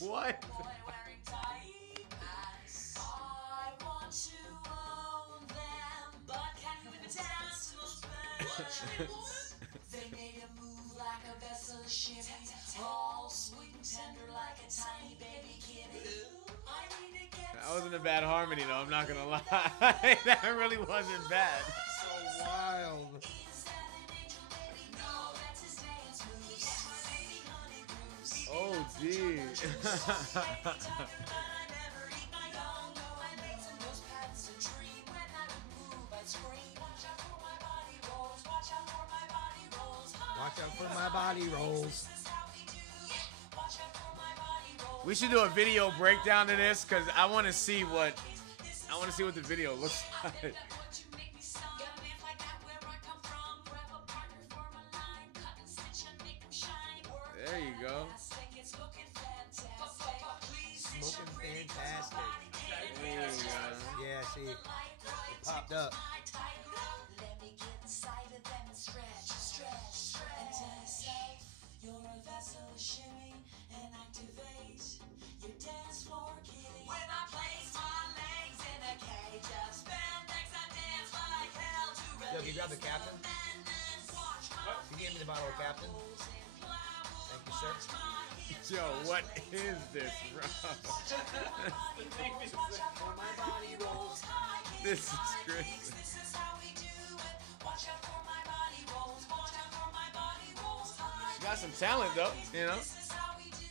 What? They made a move like a vessel ship, all sweet and tender like a tiny baby kitty. I need to get That wasn't a bad harmony, though. I'm not gonna lie. That really wasn't bad. So wild. Is that an angel baby? No, that's his dance moves. My baby honey grooves. Oh, geez. Watch out for my body rolls. We should do a video breakdown of this because I want to see what the video looks like. There you go. Smoking fantastic. There you go. Yeah, see, it popped up. Let me get inside of them and stretch, stretch, stretch. And tell yourself you're a vessel, shimmy and activate your dance floor kitty. When I place my legs in a cage of spandex, I dance like hell to Yo, can you grab the captain? You gave me the bottle of captain. Thank you, sir. Yo, what is this, bro? This is crazy. This is how we do it. Watch out for my body rolls. Watch out for my body rolls. You got some talent, though, you know? This is how we do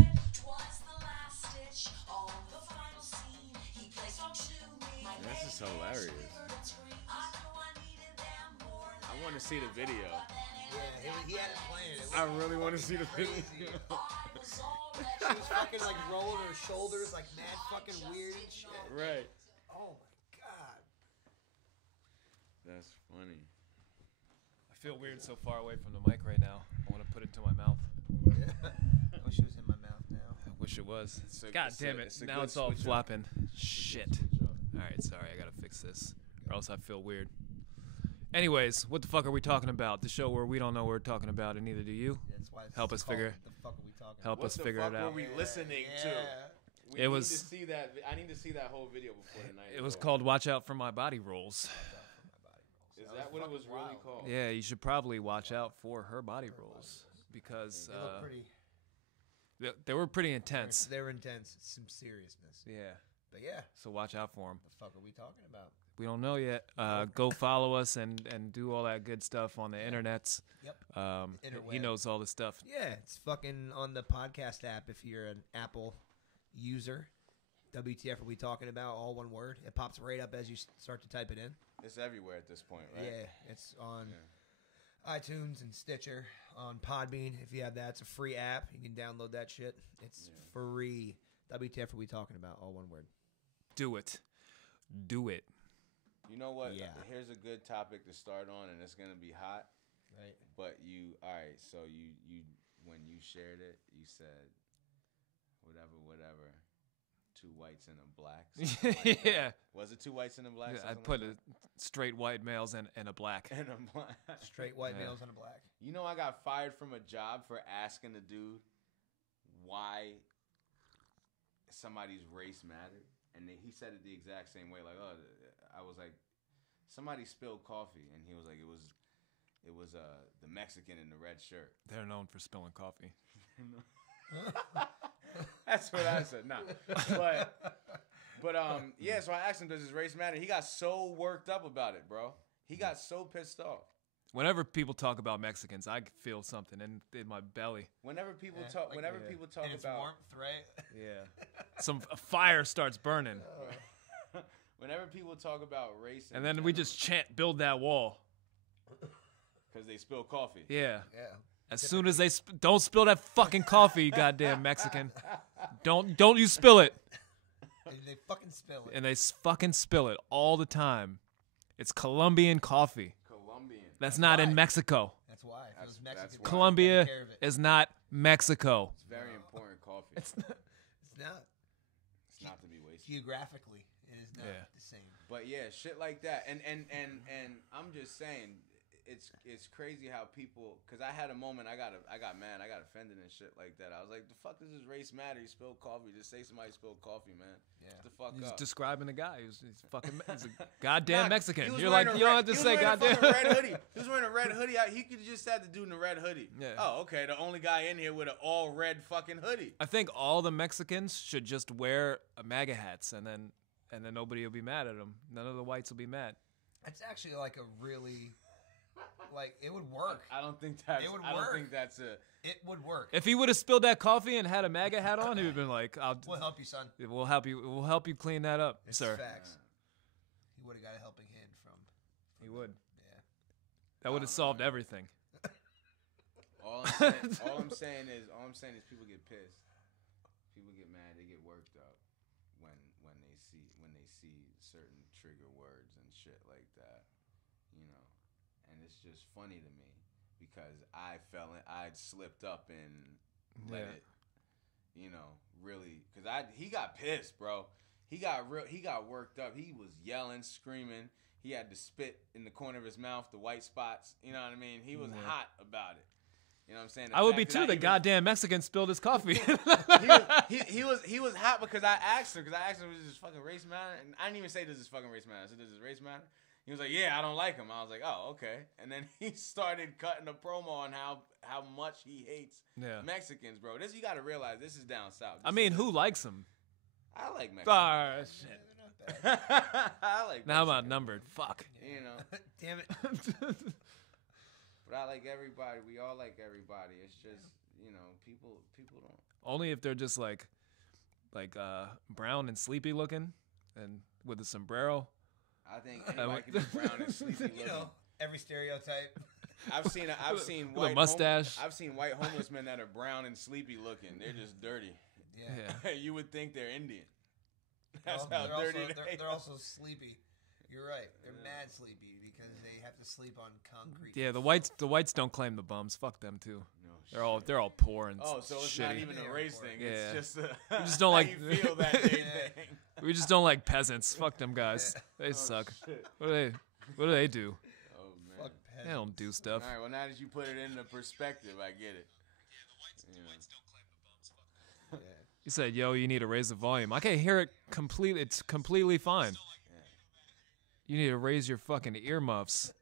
it. Twas the last stitch on the final scene. He placed on to me. This is hilarious. I know I needed them more I want to see the video. Yeah, he had it planned. It I was really want to see the video. crazy. She was fucking like rolling her shoulders like mad fucking weird and shit. Right. Oh my god. That's funny. I feel weird so far away from the mic right now. I want to put it to my mouth. I wish it was in my mouth now. I wish it was. It's a- God it's a- damn it. it's a Now good it's all switch up. flopping. Shit. Alright, sorry. I got to fix this. Or else I feel weird. Anyways, what the fuck are we talking about? The show where we don't know what we're talking about, and neither do you. That's why it's Help us called figure- What the fuck are we talking Help What us the figure fuck it out. were we listening to? We It need was- to see that. I need to see that whole video before tonight. It was bro. called Watch Out for My Body Rolls. Is that what it was really called? Yeah, you should probably watch out for her body rolls because They look pretty. they were pretty intense. They're intense. It's some seriousness. Yeah, But yeah, so watch out for them. the fuck are we talking about? We don't know yet. Go follow us and do all that good stuff on the internets. Yep. He Interweb. knows all the stuff. Yeah, it's fucking on the podcast app if you're an Apple user. WTF are we talking about? All one word. It pops right up as you start to type it in. It's everywhere at this point, right? Yeah, it's on iTunes and Stitcher, on Podbean. If you have that, it's a free app. You can download that shit. It's free. WTF are we talking about? All one word. Do it. Do it. You know what? Yeah. Here's a good topic to start on, and it's gonna be hot. Right. But all right. So you when you shared it, you said whatever. 2 whites and a black. something like that. Yeah. Was it 2 whites and a black? I something put like straight white males and a black. that? And a black. Straight white Yeah. males and a black. You know, I got fired from a job for asking the dude why somebody's race mattered, and he said it the exact same way. Like, I was like, somebody spilled coffee, and he was like, it was the Mexican in the red shirt. They're known for spilling coffee. That's what I said. Nah, but yeah. So I asked him, does his race matter? He got so worked up about it, bro. He got so pissed off. Whenever people talk about Mexicans, I feel something in my belly. Whenever people Yeah, talk, like- whenever yeah. people talk And it's about, warmth, right? Yeah. A fire starts burning. whenever people talk about race, And then we just chant, build that wall. because they spill coffee. Yeah. Yeah. As soon as they don't spill that fucking coffee, you goddamn Mexican. Don't you spill it. And they fucking spill it. And they fucking spill it all the time. It's Colombian coffee. Colombian. That's not in why. Mexico. That's why. If it was That's Mexican, why. Colombia take care of it. is not Mexico. It's very important coffee. It's not. It's not to be wasted. Geographically, it is not Yeah. the same. But yeah, shit like that. And I'm just saying, it's crazy how people. Because I had a moment. I got mad. I got offended and shit like that. I was like, the fuck does this race matter? You spilled coffee. Just say somebody spilled coffee, man. Yeah. Shut the fuck He's up. describing the guy. He's he's a goddamn Nah, Mexican. he was You're wearing like, a you don't red- have to he was say wearing a goddamn. fucking red hoodie. He was wearing a red hoodie. He could have just had the dude in a red hoodie. Yeah. Oh, okay. The only guy in here with an all red fucking hoodie. I think all the Mexicans should just wear MAGA hats, and then nobody will be mad at them. None of the whites will be mad. It's actually like a really, like it would work. I don't think that's. It would I don't work. think that's a. It would work. If he would have spilled that coffee and had a MAGA hat on, he would have been like, We'll help you, son. We'll help you. We'll help you clean that up, It's sir." facts. He would have got a helping hand from. He would. Yeah. That would have solved everything. All I'm saying is people get pissed. People get mad. They get worked up when they see certain trigger words and shit like that. You know, and it's just funny to me because I'd slipped up and let Yeah. it. You know, really, because he got pissed, bro. He got worked up. He was yelling, screaming. He had to spit in the corner of his mouth, the white spots. You know what I mean? He was hot about it. You know what I'm saying? I would be too. The goddamn Mexican spilled his coffee. he was hot because I asked him, does this fucking race matter? And I didn't even say, does this fucking race matter? I said, does this race matter? He was like, yeah, I don't like him. I was like, oh, okay. And then he started cutting a promo on how much he hates Mexicans, bro. You got to realize this is down south. I mean, who likes him? I like Mexicans. Ah, shit. I like Now I'm Mexicans, outnumbered. Fuck. you know. Damn it. But I like everybody. We all like everybody. It's just, you know, people don't. Only if they're just like brown and sleepy looking, and with a sombrero. I think anybody can be brown and sleepy looking. You know, every stereotype. I've seen With a white mustache. I've seen white homeless men that are brown and sleepy looking. They're just dirty. Yeah. You would think they're Indian. They're That's al- how they're dirty also, they they're are. also sleepy. You're right. They're mad sleepy because they have to sleep on concrete. Yeah, the whites don't claim the bums. Fuck them too. No, They're all poor and oh, so it's shitty. not even a race Yeah. thing. Yeah. It's just We just don't how like- you feel that day Yeah. thing. We just don't like peasants. Fuck them guys. They Oh, suck. shit. What do they do? Oh man. Fuck They don't do stuff. All right. Well, now that you put it into perspective, I get it. You know. You said, "Yo, you need to raise the volume." I can hear it completely. It's completely fine. You need to raise your fucking earmuffs.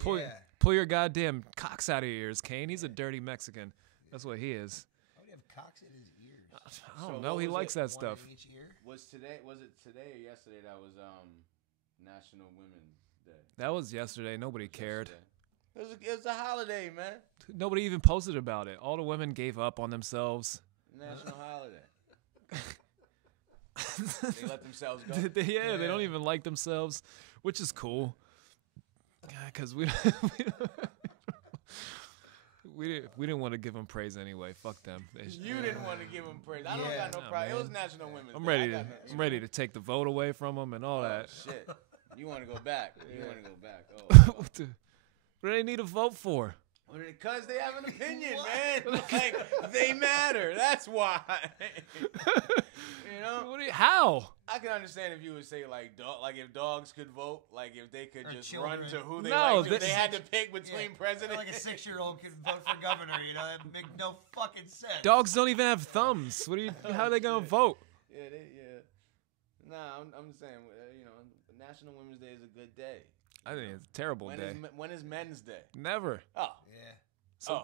Pull your goddamn cocks out of your ears, Kane. He's a dirty Mexican. That's what he is. How would he have cocks in his ears? I don't So know. what He was likes it? that One stuff. in each ear? Was it today or yesterday that was National Women's Day? That was yesterday. Nobody cared. Yesterday. It was a holiday, man. Nobody even posted about it. All the women gave up on themselves. National holiday. They let themselves go. They don't even like themselves, which is cool. Because we didn't want to give them praise anyway. Fuck them. You didn't want to give them praise. I don't Yeah. got no Nah, problem. It man. was National Women's I'm Day. ready I to got no- I'm ready to take the vote away from them and all Oh, that. shit. You want to go back. You want to go back. Oh. What do they need a vote for? Because they have an opinion, man. Like, they matter. That's why. You know? How? I can understand if you would say, like if dogs could vote, like if they could Or just children. run to who they No, like to, if this- they had to pick between president. Like a 6-year-old can vote for governor, you know? That make no fucking sense. Dogs don't even have thumbs. What are you? How are they gonna vote? Yeah. Nah, I'm saying, you know, National Women's Day is a good day. I think it's a terrible day. When is Men's Day? Never. Oh. Yeah.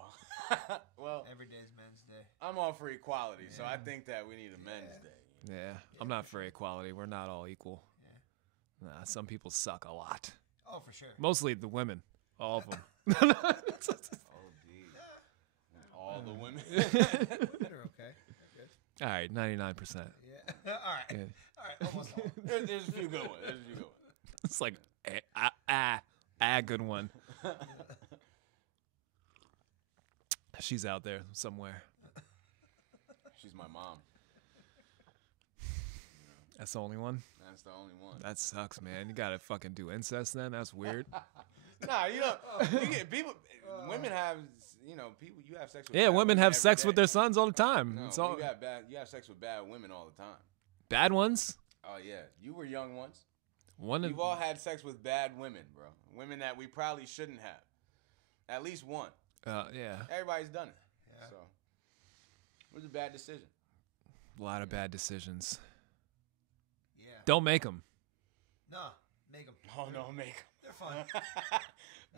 Well, Every day's men's day. I'm all for equality, so I think that we need a Men's Day. Yeah, I'm not for equality. We're not all equal. Nah, some people suck a lot. Oh, for sure. Mostly the women. All of them. Oh, D. All the women. They're okay. They're good. All right, 99%. Yeah. All right. Yeah. All right. Almost all. There's a few good ones. It's like good one. She's out there somewhere. She's my mom. That's the only one. That's the only one. That sucks, man. You gotta fucking do incest then. That's weird. Nah, you know, you get people. Women have, you know, people. You have sex with. Yeah, bad women have every sex with day. their sons all the time. No, It's all you have sex with bad women all the time. bad ones. Oh yeah, you were young once. We've all had sex with bad women, bro. Women that we probably shouldn't have. At least one. Yeah. Everybody's done it. Yeah. So, it was a bad decision. A lot of bad decisions. Yeah. Don't make them. No, make them. Oh, no, make They're fun.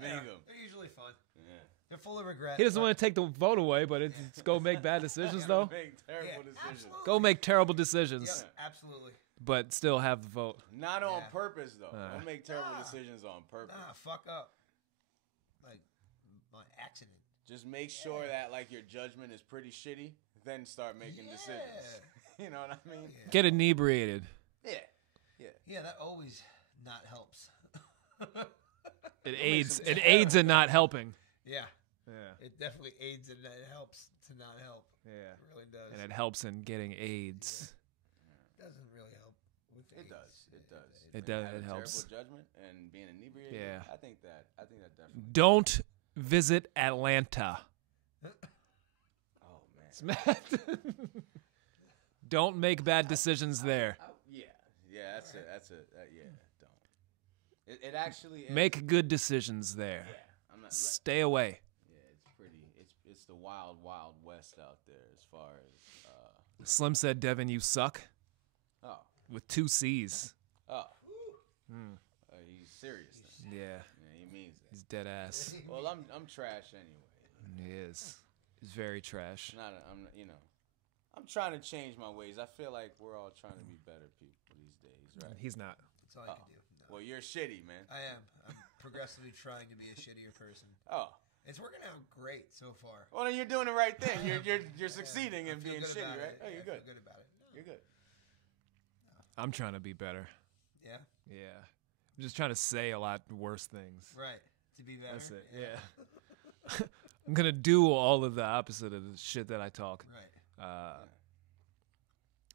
Make them. They're usually fun. Yeah. They're full of regret. He doesn't want to take the vote away, but it's go make bad decisions, though. Make terrible Yeah, decisions. absolutely. Go make terrible decisions, Yep, absolutely. but still have the vote. Not on Yeah. purpose, though. Don't make terrible Nah. decisions on purpose. Nah, fuck up. Like, by accident. Just make sure that, like, your judgment is pretty shitty, then start making decisions. You know what I mean? Yeah. Get inebriated. Yeah. Yeah, that always not helps. It makes aids. them It aids in not helping. Yeah, Yeah. it definitely aids and it helps to not help. Yeah. It really does. And it helps in getting AIDS. doesn't really help with It AIDS. does. It does. It does. Having It helps. Terrible judgment and being inebriated. Yeah. I think that definitely. Don't visit Atlanta. Oh man. Don't make bad decisions there. Yeah. That's it. Yeah. Don't. It actually is. Make good decisions there. Yeah. I'm not. Stay away. Yeah. It's pretty. It's the wild, wild west out there as far as. Slim said, "Devin, you suck." Oh. With 2 C's. Oh. He's serious. Then. Yeah. Yeah. He means it. He's dead ass. Well, I'm trash anyway. He is. He's very trash. I'm trying to change my ways. I feel like we're all trying to be better people these days, right? He's not. That's all you can do. No. Well, you're shitty, man. I am. I'm progressively trying to be a shittier person. Oh. It's working out great so far. Well, then you're doing the right thing. You're succeeding I in feel being good shitty, about right? it. Oh, Yeah, you're I good. feel good about it. No. You're good. I'm trying to be better. Yeah. Yeah. I'm just trying to say a lot worse things. Right. To be better. That's it. Yeah. I'm gonna do all of the opposite of the shit that I talk. Right.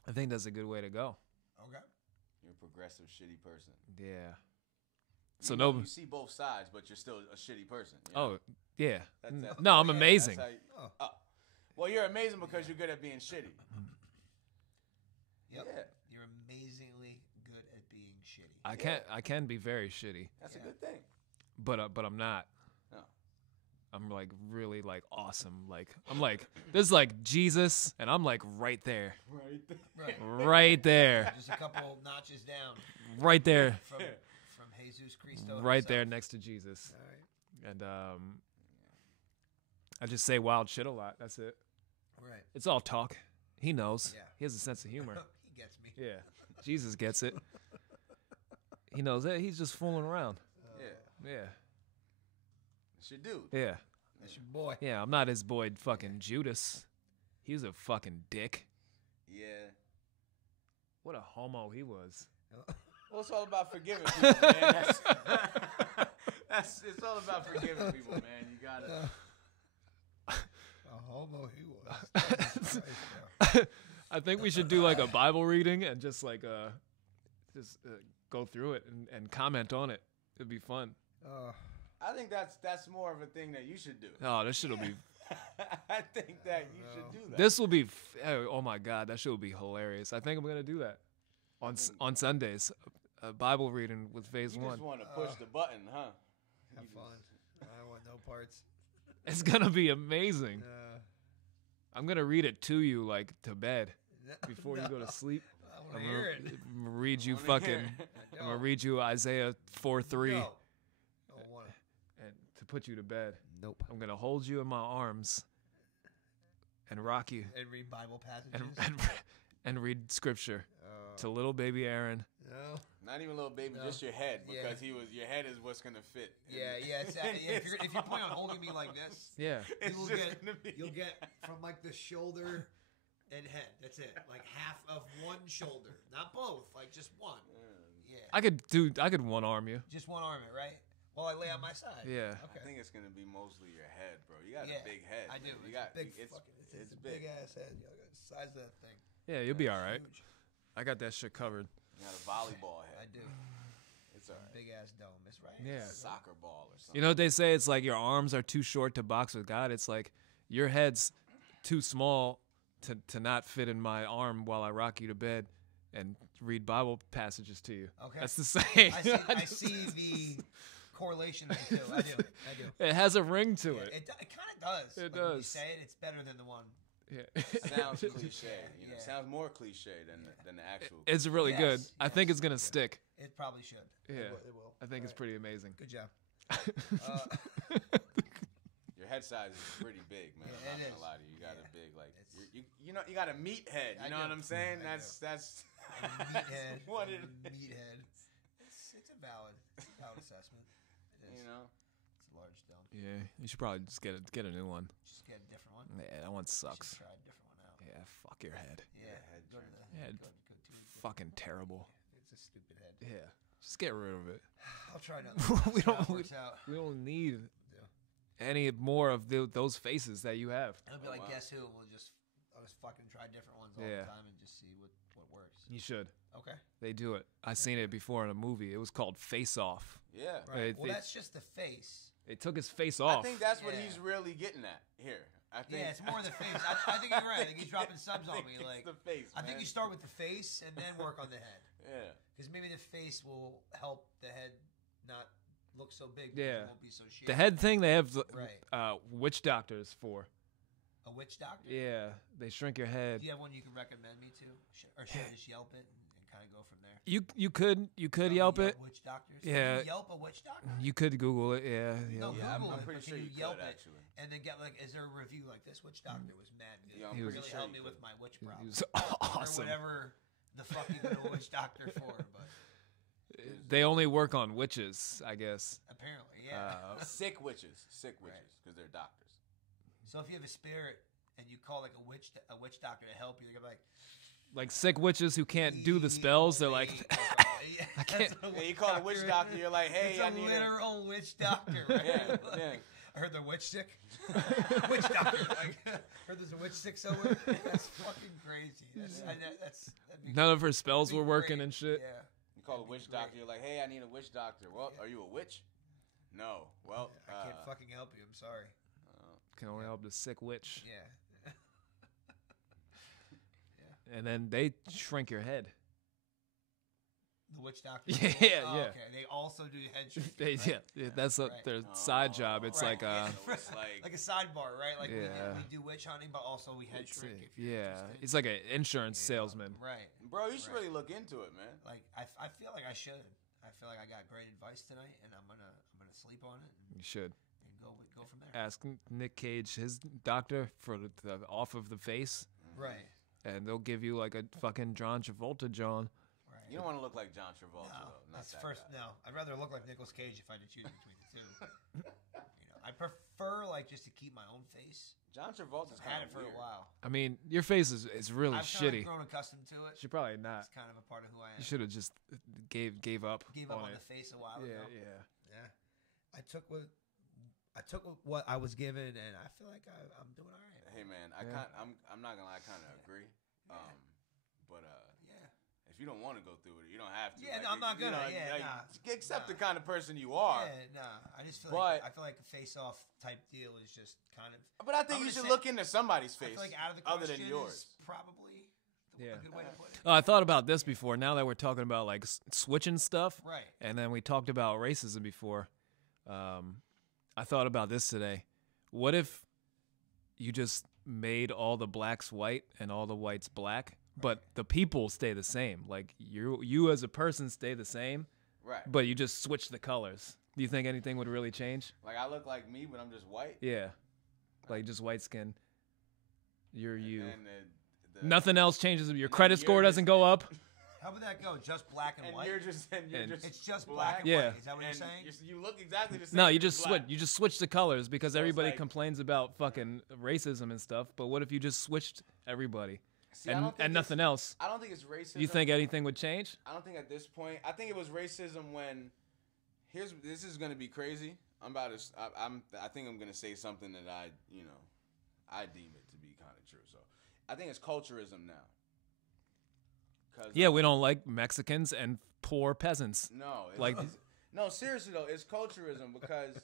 I think that's a good way to go. Okay. You're a progressive, shitty person. Yeah. So You see both sides, but you're still a shitty person. you know? Oh yeah. That's- No, I'm yeah, amazing. that's how you- oh. Well, you're amazing because you're good at being shitty. Yep. Yeah. You're amazingly good at being shitty. I can be very shitty, That's Yeah. a good thing. but I'm not. No. I'm like really like awesome. Like I'm like this is like Jesus, and I'm like right there, Right. Right. right there, Just a couple notches down right there, from Jesus Cristo. right there himself. next to Jesus. All right. And I just say wild shit a lot. That's it. Right. It's all talk. He knows. Yeah. He has a sense of humor. He gets me. Yeah. Jesus gets it. He knows that. He's just fooling around. Yeah. Yeah. It's your dude. Yeah. That's your boy. Yeah. I'm not his boy fucking Judas. He was a fucking dick. Yeah. What a homo he was. Well, it's all about forgiving people, man. It's all about forgiving people, man. You gotta. A homo he was. Jesus Christ, yeah. I think we should do like a Bible reading and just like go through it and comment on it. It'd be fun. I think that's more of a thing that you should do. Oh, this shit'll be. I think that you should do that. This will be. Oh my God, that shit will be hilarious. I think I'm gonna do that on Sundays. A Bible reading with Phase you 1. just want to push the button, huh? Have fun. I want no parts. It's gonna be amazing. I'm gonna read it to you like to bed before you go to sleep. I want to hear it. I'm gonna read you wanna fucking. hear it. I'm gonna read you Isaiah 4:3 No. Don't want it. and to put you to bed. Nope. I'm gonna hold you in my arms and rock you And read Bible passages. and read scripture to little baby Aaron. No. Not even a little baby, No. just your head, Yeah. because your head is what's gonna fit. Yeah, yeah. It's, yeah if you're planning on holding me like this, Yeah. It's you'll just get gonna be. you'll get from like the shoulder and head. That's it. Like half of one shoulder, not both. Like just one. Yeah. I could one arm you. Just one arm, it right? While I lay on my side. Yeah. I Okay. think it's gonna be mostly your head, bro. You got Yeah, a big head. I do. man. You It's got a big It's fucking. it's a big. ass head. You know, the size of that thing. Yeah, you'll be all right. Huge. I got that shit covered. You got a volleyball I head. do. It's alright. Big ass dome. It's right. Yeah. Soccer ball or something. You know what they say? It's like your arms are too short to box with God. It's like your head's too small to not fit in my arm while I rock you to bed. and read Bible passages to you. Okay. That's the same. I see the correlation there too. I do. It has a ring to it. It kind of does. It Like, when you does. say it, it's better than the one. Yeah. Sounds cliche. You know, Yeah. sounds more cliche than the actual. It's really good. Yes, I think yes. it's gonna stick. It probably should. Yeah. It will. I think it's pretty amazing. Good job. Your head size is pretty big, man. Yeah, I'm it not is. gonna lie to you. You got Yeah. a big like It's- you know you got a meat head. You I know do. what I'm saying? I That's Meathead. what it is. Meathead. It's a valid assessment. It is. You know. It's a large dump. Yeah, you should probably just get a new one. Just get a different one. Yeah, that one Just sucks. try a different one out. Yeah, fuck your head. Yeah. head Go to turn. the Yeah, go to it. Fucking terrible. It's a stupid head. Yeah, just get rid of it. I'll try not. We See how it don't- works out. We don't need Yeah. any more of those faces that you have. It'll be Oh, like wow. Guess Who? I'll just fucking try different ones all Yeah. the time and just see what works. You should. Okay. They do it. I seen it before in a movie. It was called Face Off. Yeah. Right. Well, They- that's just the face. They took his face I off. think that's what Yeah. he's really getting at here. I think. Yeah, it's more the face. I think you're right. I think he's dropping subs I on think me. it's Like, the face. I think man. you start with the face and then work on the head. Yeah. Because maybe the face will help the head not look so big. Yeah. It won't be so shit. The head thing they have Right. witch doctors for. A witch doctor? Yeah, they shrink your head. Do you have one you can recommend me to? Or should I just Yelp it and kind of go from there? You could Probably Yelp it. Witch doctors? Yeah. Can you Yelp a witch doctor? You could Google it. Yeah. No, Yelp. Yeah, Google I'm it, pretty but sure can you Yelp could it actually. and then get like, is there a review like this witch doctor was mad good? Yeah, I'm He pretty really sure helped you me with could. my witch He problem. was Or awesome. whatever the fuck you go to a witch doctor for, but They only work on witches, I guess. apparently, yeah. Sick witches, Right. because they're doctors. So if you have a spirit and you call like a witch doctor to help you, they're gonna be Like sick witches who can't like, do the spells. They're like, yeah, I can't- Yeah, you call a witch doctor, you're like, hey, it's I a need literal witch doctor, right? Yeah, Like, yeah. I heard the witch sick. Witch doctor, like, heard there's a witch sick somewhere. That's fucking crazy. That'd be none of her spells were working great. and shit. Yeah. You call a That'd be witch great. doctor, you're like, hey, I need a witch doctor. Well, Yeah. are you a witch? No. Well, I can't fucking help you. I'm sorry. Can only help the sick witch. Yeah. And then they shrink your head. The witch doctor. Yeah, Oh, yeah. Okay. They also do head shrinking. They, right? yeah, that's right. their side job. It's Right, like yeah. So it's like, Like a sidebar, right? Like Yeah. we do witch hunting, but also we head it's shrink. If you're yeah, interested. he's like an insurance salesman. Right. bro, you should Right. really look into it, man. Like I feel like I should. I feel like I got great advice tonight, and I'm gonna sleep on it You should and go from there. ask Nick Cage, his doctor, for the off of the face, Right. and they'll give you like a fucking John Travolta John. Right. You don't want to look like John Travolta, No, though. Not that's that first. guy. No, I'd rather look like Nicolas Cage if I had to choose between the two. I prefer like just to keep my own face. John Travolta's I've had kind it of for weird. a while. I mean, your face is really I've kind shitty. of grown accustomed to it. Should probably not. It's kind of a part of who I am. You should have just gave up. Gave up on it. the face a while Yeah, ago. yeah. Yeah. I took what I was given, and I feel like I'm doing all right. Hey, man, Yeah. I'm not gonna lie, I kind of agree. But Yeah. if you don't want to go through it, you don't have to. Yeah, no, I'm not you gonna. know, Yeah, like, nah. accept the Nah. kind of person you are. Yeah, nah. I just feel But- like a face-off type deal is just kind of. But I think I'm you gonna should say- look into somebody's I face feel like out of the other question than yours. is probably Yeah. a good way to put it. Oh, I thought about this before. Now that we're talking about like switching stuff, Right. and then we talked about racism before. I thought about this today. What if you just made all the blacks white and all the whites black, but the people stay the same? Like you as a person stay the same, Right. but you just switch the colors. Do you think anything would really change? Like I look like me, but I'm just white. Yeah, like just white skin. You're you. And Nothing else changes. Your and credit you're score doesn't just- go up. How would that go? Just black and, And white? you're just And It's just black and Yeah. white. Is that what you're and saying? you look exactly the same. No, you as just black. switch. You just switch the colors because So it's everybody like- complains about fucking racism and stuff. But what if you just switched everybody See, I don't think and it's- nothing else? I don't think it's racism. You think anything would change? I don't think at this point. I think it was racism when. This is gonna be crazy. I think I'm gonna say something that I deem it to be kind of true. So I think it's culturism now. 'Cause, Yeah, we don't like Mexicans and poor peasants. No, Like- no, seriously though, it's culturism because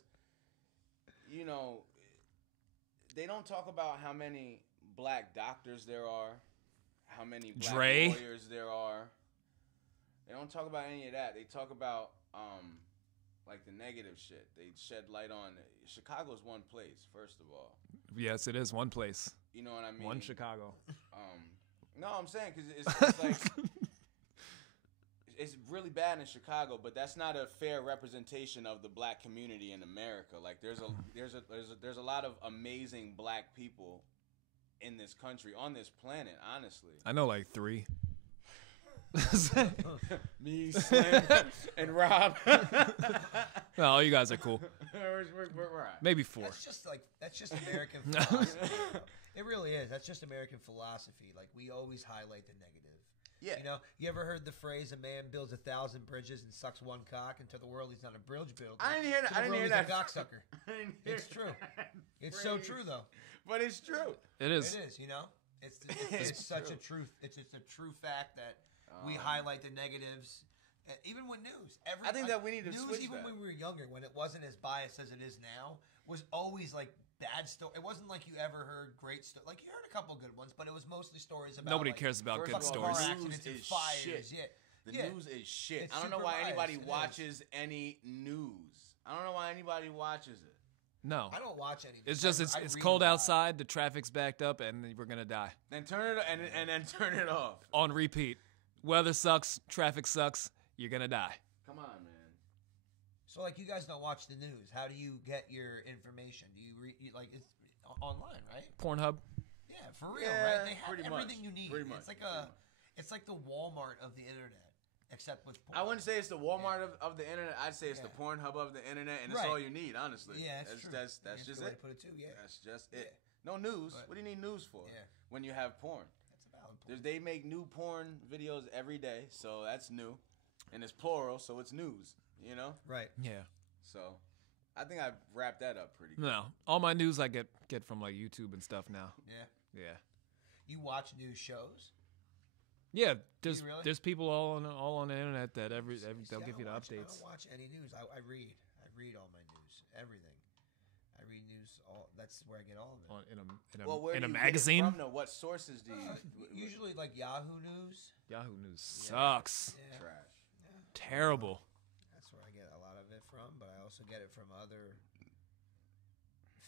they don't talk about how many black doctors there are, how many black Dre. lawyers there are. They don't talk about any of that. They talk about like the negative shit. They shed light on Chicago's one place, first of all. Yes, it is one place. You know what I mean? One Chicago. No, I'm saying because it's like it's really bad in Chicago, but that's not a fair representation of the black community in America. Like there's a lot of amazing black people in this country, on this planet. Honestly, I know like 3. me, Slim, and Rob. No, you guys are cool. We're all right. Maybe 4. That's just American philosophy. It really is. That's just American philosophy. Like we always highlight the negative. Yeah. You know, you ever heard the phrase "a man builds 1,000 bridges and sucks one cock"? And to the world, he's not a bridge builder. I didn't hear that. To the I didn't world, hear he's that. a cocksucker. It's true. It's so true, though. But it's true. It is. It is. You know, it's such a truth. It's a true fact that we highlight the negatives. Even with news, I think that we need to news, switch even that. when we were younger, when it wasn't as biased as it is now, was always like bad story. It wasn't like you ever heard great stuff. Like you heard a couple good ones, but it was mostly stories about Nobody like, cares about First good of all, stories. car News accidents and is fires. shit. Yeah. The Yeah. news is shit. It's I don't know super why biased. anybody It is. watches any news. I don't know why anybody watches it. No. I don't watch any. It's just I it's read cold a lot. outside, the traffic's backed up, and we're gonna die. Then turn it and then turn it off. On repeat. Weather sucks, traffic sucks, you're gonna die. Come on, man. So like you guys don't watch the news. How do you get your information? Do you read like it's online, right? Pornhub. Yeah, for real, Yeah, right? They have pretty everything much. you need. Pretty much, It's like pretty much. it's like the Walmart of the internet, except with porn. I wouldn't say it's the Walmart of the internet. I'd say it's the Yeah. Pornhub of the internet, and Right. it's all you need, honestly. Yeah, that's true. That's That's just a good way it. to put it too. Yeah, That's just it. No news. But- What do you need news for? Yeah. When you have porn. that's a valid point. They make new porn videos every day, so that's new. And it's plural, so it's news, you know? Right. Yeah. So I think I've wrapped that up pretty good. No. All my news I get from like YouTube and stuff now. Yeah. Yeah. You watch news shows. Yeah, there's really? there's people all on the internet that every See, they'll I give you the don't watch- updates. I don't watch any news. I read. I read all my news. Everything. I read news. That's where I get all of it. On, Well, where in do a you magazine. Get it from, though? What sources do you Usually like Yahoo News. Yahoo News sucks. Yeah. trash? Terrible. That's where I get a lot of it from, but I also get it from other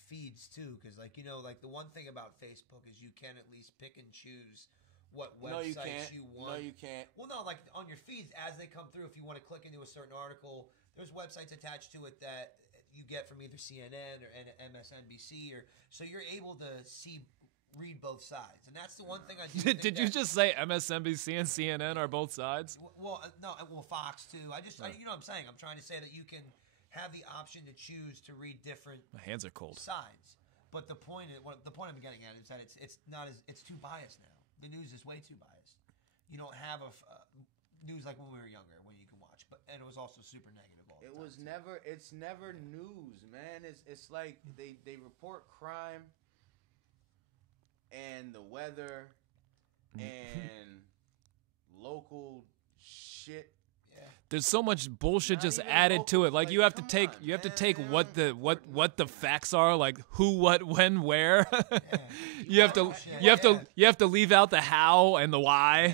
feeds too. Because, like, you know, like the one thing about Facebook is you can at least pick and choose what No, you websites can't. you No, want. you can't. Well, no, like on your feeds as they come through. If you want to click into a certain article, there's websites attached to it that you get from either CNN or MSNBC, or so you're able to read both sides, and that's the one thing I do think Did you that- just say MSNBC and CNN are both sides? Well, no, well, Fox too. You know what I'm saying. I'm trying to say that you can have the option to choose to read different My hands are cold. sides. But the point I'm getting at is that it's too biased now. The news is way too biased. You don't have news like when we were younger, when you can watch. And it was also super negative all the It time. was never. It's never news, man. It's like they report crime and the weather and local shit. Yeah. There's so much bullshit Not just even added to local, it. Like like, you have to come take on, take man. what the facts are, like who, what, when, where. you You have to watch it, you have yeah. to you have to leave out the how and the why. Yeah.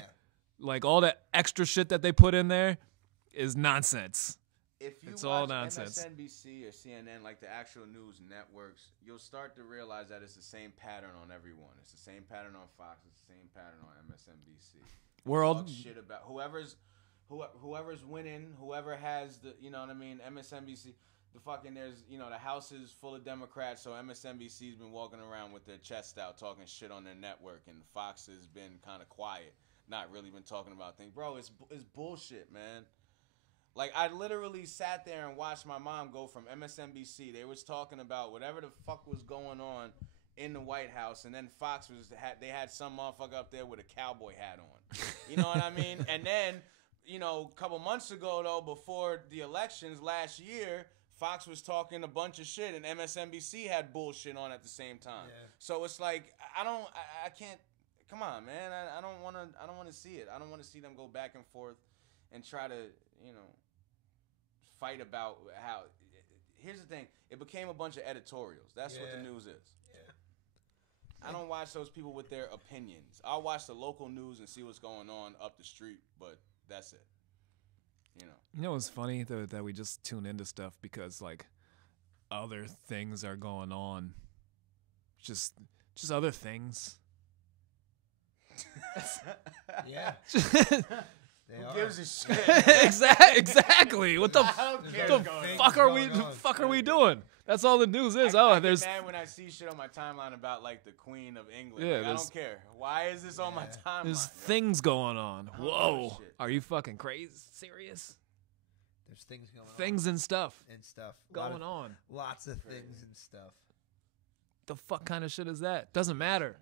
Like all the extra shit that they put in there is nonsense. If you It's watch all nonsense. MSNBC or CNN, like the actual news networks, you'll start to realize that it's the same pattern on everyone. It's the same pattern on Fox. It's the same pattern on MSNBC. World Talk shit about whoever's winning, whoever has the, you know what I mean, MSNBC. The fucking there's, you know, the house is full of Democrats, so MSNBC's been walking around with their chest out talking shit on their network, and Fox has been kind of quiet, not really been talking about things. Bro, it's bullshit, man. Like, I literally sat there and watched my mom go from MSNBC. They was talking about whatever the fuck was going on in the White House, and then Fox they had some motherfucker up there with a cowboy hat on. You know what I mean? And then, you know, a couple months ago, though, before the elections last year, Fox was talking a bunch of shit, and MSNBC had bullshit on at the same time. Yeah. So it's like, I can't. Come on, man. I don't want to see it. I don't want to see them go back and forth and try to, you know, fight about how. Here's the thing. It became a bunch of editorials. That's what the Yeah. news is. Yeah. I don't watch those people with their opinions. I'll watch the local news and see what's going on up the street, but that's it. You know. You know what's funny though, that we just tune into stuff because like other things are going on. Just other things. Yeah. Who gives a shit? Exactly. What the fuck are we doing? That's all the news is. I There's get mad when I see shit on my timeline about like the Queen of England. Yeah, Like, I there's- don't care. Why is this on my timeline? there's yo? things going on. I don't give a Whoa. shit. Are you fucking crazy? Serious? There's things going on. Things and stuff and stuff. going on. Lots of things and stuff. The fuck kind of shit is that? Doesn't matter.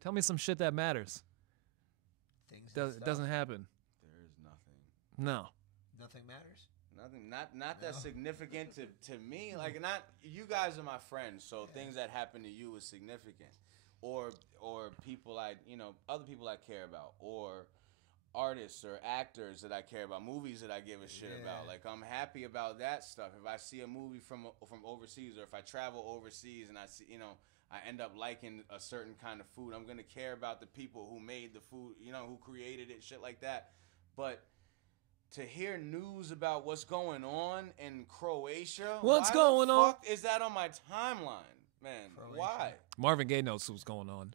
Tell me some shit that matters. Things and It stuff. doesn't happen. There is nothing. No. Nothing matters. Nothing. Not that No. significant to me. Like not you guys are my friends, so things that happen to you is significant, or people other people I care about, or artists or actors that I care about, movies that I give a shit about. Like I'm happy about that stuff. If I see a movie from overseas, or if I travel overseas and I see I end up liking a certain kind of food, I'm gonna care about the people who made the food, who created it, shit like that. But to hear news about what's going on in Croatia, What's why going the on? fuck is that on my timeline, man? Croatia. Why? Marvin Gaye knows what's going on.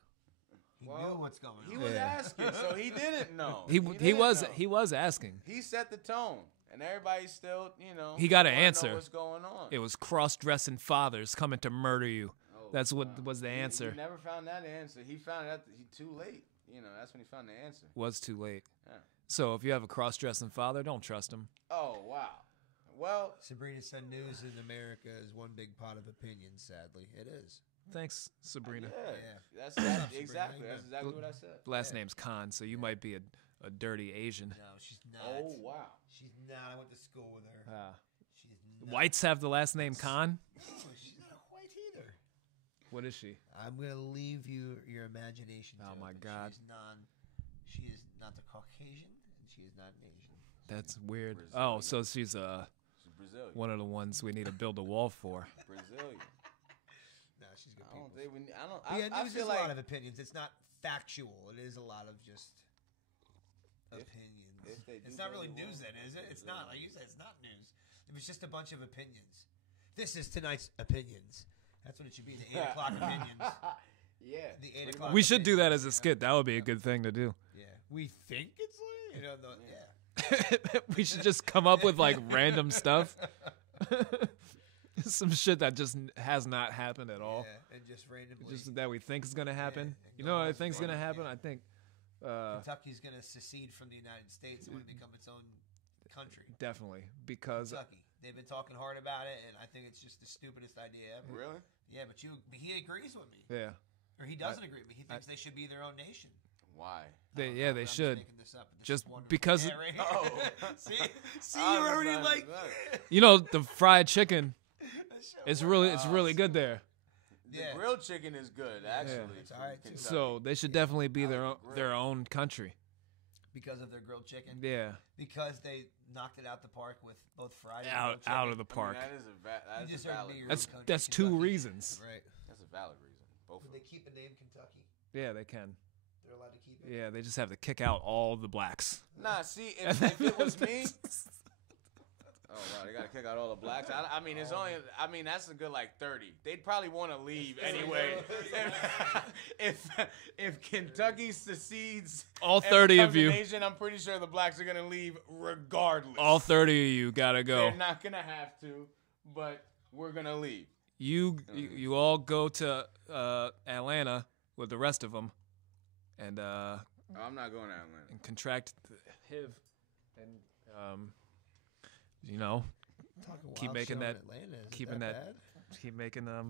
He Well, knew what's going on. He was Yeah. asking, so he didn't know. He didn't was know. he was asking. He set the tone, and everybody still, He got an wanna know answer. What's going on? It was cross-dressing fathers coming to murder you. Oh, That's what wow. was the answer. He never found that answer. He found out too late. That's when he found the answer. Was too late. Yeah. So if you have a cross-dressing father, don't trust him. Oh wow. Well, Sabrina said news in America is one big pot of opinions, sadly. It is. Thanks, Sabrina. yeah. That's Sabrina, exactly. how you That's exactly what I said. Last name's Khan, so you might be a dirty Asian. No, she's not. Oh wow. She's not. I went to school with her. She's not. Whites have the last name Khan. No, she's not white either. What is she? I'm gonna leave your imagination. Oh to my it, but God. She is not the Caucasian, and she is not an Asian. That's weird. Brazilian. Oh, so she's She's Brazilian. one of the ones we need to build a wall for. Brazilian. No, she's good I people. don't think we. I don't. But yeah, I news feel is like a lot of opinions. It's not factual. It is a lot of just opinions. if they do It's not go really to news, war, then, is it? It's Brazilian. not. Like you said, it's not news. It was just a bunch of opinions. This is tonight's opinions. That's what it should be. The 8 o'clock opinions. Yeah. The 8 pretty o'clock. We should do that opinions, as a skit. That would be a good thing to do. Yeah. We think it's like yeah. We should just come up with like random stuff. Some shit that just has not happened at all. Yeah, and just randomly. Just that we think is gonna happen. and You go know what I on think's from gonna it, happen? yeah. I think Kentucky's going to secede from the United States and want to become its own country. definitely because Kentucky. They've been talking hard about it, and I think it's just the stupidest idea ever. Really? Yeah, but he agrees with me. yeah, Or he doesn't agree with me. He thinks they should be their own nation. Why? I don't they know, I'm just should. making this up, but this Just is wonderful. because- Yeah, right here. Oh. See, I you're was already not- like. You know the fried chicken. That shit It's works. really good there. The Yeah. grilled chicken is good, actually. It's all right, too. Kentucky. So they should definitely be I their like own, the their grill. own country. Because of their grilled chicken. Yeah, Because they knocked it out the park with both fried and out grilled of the I mean, park. that is a You that's a deserve to valid. be your That's own country, that's two Kentucky. reasons. Right. That's a valid reason. Both Would of they them. keep the name Kentucky? Yeah, they can. They're allowed to keep it? Yeah, they just have to kick out all the blacks. Nah, see, if it was me. Oh wow, they gotta kick out all the blacks. I mean, it's only. I mean, that's a good like 30. They'd probably want to leave anyway. if Kentucky secedes, All and 30 of becomes a you. nation, I'm pretty sure the blacks are gonna leave regardless. All 30 of you gotta go. They're not gonna have to, but we're gonna leave. You all go to Atlanta with the rest of them, and Oh, I'm not going to Atlanta. and contract the HIV, and you know, Talk a Keep wild making show in that- Atlanta. Is it keeping that that- bad? keep making the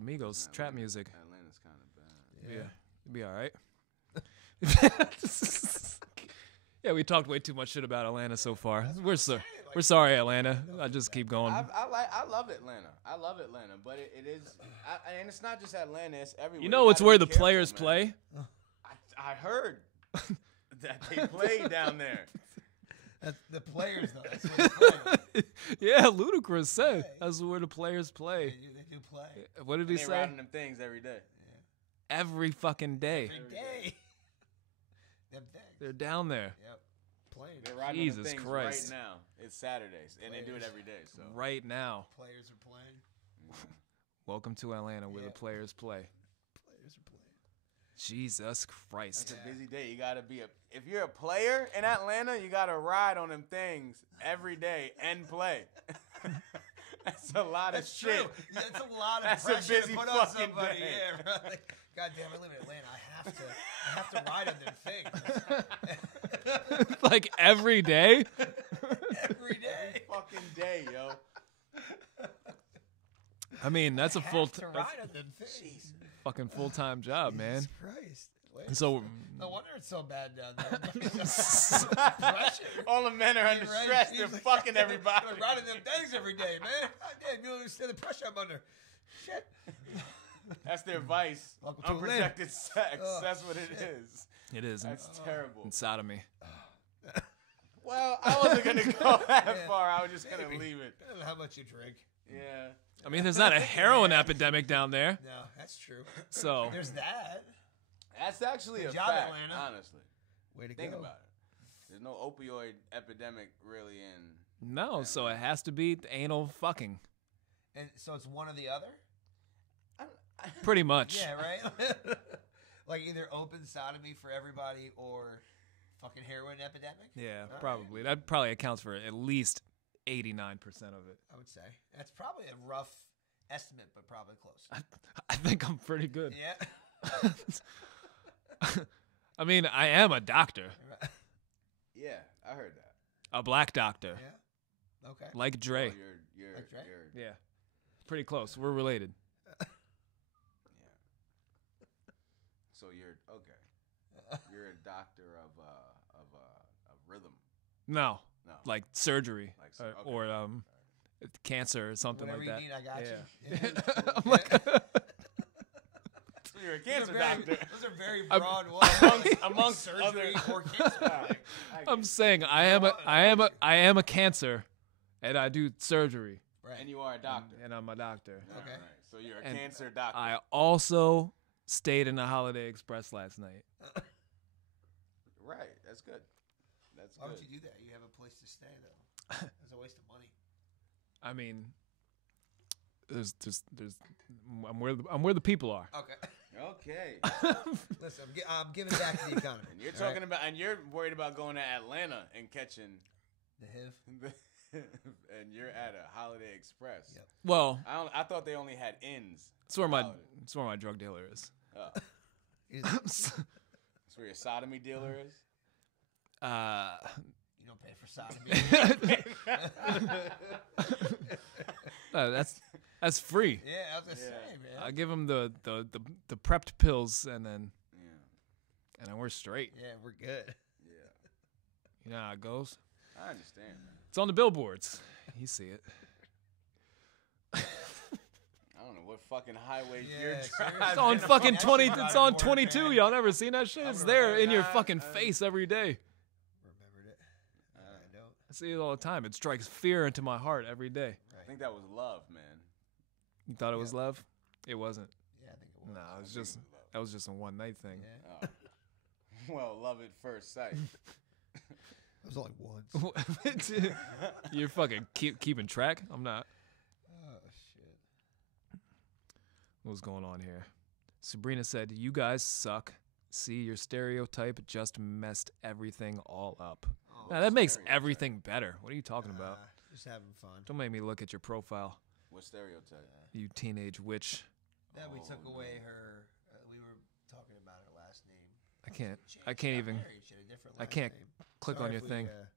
Migos trap music. Atlanta's kind of bad. Yeah, it'd be all right. Yeah, we talked way too much shit about Atlanta so far. We're sorry, Atlanta. I just keep going. I love Atlanta. I love Atlanta, but it is, and it's not just Atlanta. It's everywhere. You know, it's gotta where be the careful, players man. play. I heard that they play down there. That's the players, though. That's where they play. Yeah, Ludacris said that's where the players play. They do play. What did he They say? riding them things every day. every fucking day. Every day. Them things. They're down there Yep. Playing. They're riding Jesus on the things Christ. right now. It's Saturdays, and they do it every day. So right now. Players are playing. Welcome to Atlanta, where Yeah. the players play. Players are playing. Jesus it's Christ. a busy day. You gotta be if you're a player in Atlanta, you gotta ride on them things every day and play. That's a lot of That's shit. true. That's a lot of That's a pressure busy to put on fucking somebody. day. Yeah, right. God damn, I live in Atlanta. I have to ride on them things Like every day? every day. Fucking day, yo. I mean, that's a Have full to ride on them things. fucking full-time job, man. Jesus Christ. Atlanta. So No wonder it's so bad down there. Pressure. All the men are under You're right. stress. He's They're like, fucking everybody. I'm riding them things every day, man. God damn, you don't understand the pressure I'm under. Shit. That's their vice. Welcome to Atlanta. Unprotected sex. Oh, That's what it shit. is. it is That's terrible. in sodomy. Well, I wasn't gonna go that Yeah. far. I was just gonna Maybe. leave it. Depending on how much you drink. Yeah. I mean, there's not a heroin epidemic down there, No, that's true. so There's that. That's actually Good a job, fact, Atlanta. honestly. Way to Think go. about it. There's no opioid epidemic really in. no. So it has to be anal fucking, And so it's one or the other? pretty much. Yeah, right? Like either open sodomy for everybody or fucking heroin epidemic? Yeah, All right. probably. That probably accounts for at least 89% of it. I would say. That's probably a rough estimate, but probably close. I think I'm pretty good. Yeah. I mean, I am a doctor, Yeah, I heard that. a black doctor, Yeah. Okay. like Dre. Oh, you're, Like Dre? Yeah, pretty close. We're related. yeah. So you're okay. You're a doctor of rhythm. No, No. like surgery Like sur- okay. or cancer or something Whatever like that. you need, I got Yeah. you. Yeah. I'm like, So you're a Those are cancer very- doctor. Those are very I'm- broad ones. Amongst surgery other- or cancer. I get I'm it. saying I am a cancer, and I do surgery, Right. And you are a doctor. and I'm a doctor. All Okay. right. So you're a And cancer doctor. I also stayed in the Holiday Express last night. Right. That's good. That's Why good. would you do that? You have a place to stay, though. It's a waste of money. I mean, there's I'm where the people are. Okay. Okay. Listen, I'm giving it back to the economy. And you're all right? talking about, and you're worried about going to Atlanta and catching, the HIV. and you're at a Holiday Express. Yep. Well, I thought they only had inns. it's where my Holiday. it's where my drug dealer is. Oh, You that's where your sodomy dealer is. don't pay for sodomy. That's free. Yeah, I was gonna say, man. I give him the prepped pills, and then Yeah. we're straight. Yeah, we're good. Yeah. You know how it goes. I understand, man. It's on the billboards. You see it. I don't know what fucking highway Yeah, you're seriously. driving. It's on That's fucking actually 20. not It's a on word, 22. man. Y'all never seen that shit? I It's would've there remembered in your that. fucking face every day. Remembered it. I don't. I see it all the time. It strikes fear into my heart every day. I think that was love, man. You thought it was love? It wasn't. Yeah, I think it was. No, it was I think just it was love. that was just a one night thing. Yeah. Oh. Well, love at first sight. It was only once. You're fucking keeping track? I'm not. Oh shit. What's going on here? Sabrina said, "You guys suck. See, your stereotype just messed everything all up." Oh, Now, that makes stereotype. everything better. What are you talking about? Just having fun. Don't make me look at your profile, What stereotype? you teenage witch. Then we Oh, took no. away her. We were talking about her last name. I can't. She I can't got even married. She had a different I last can't name. click Sorry on your if we, thing. Whatever.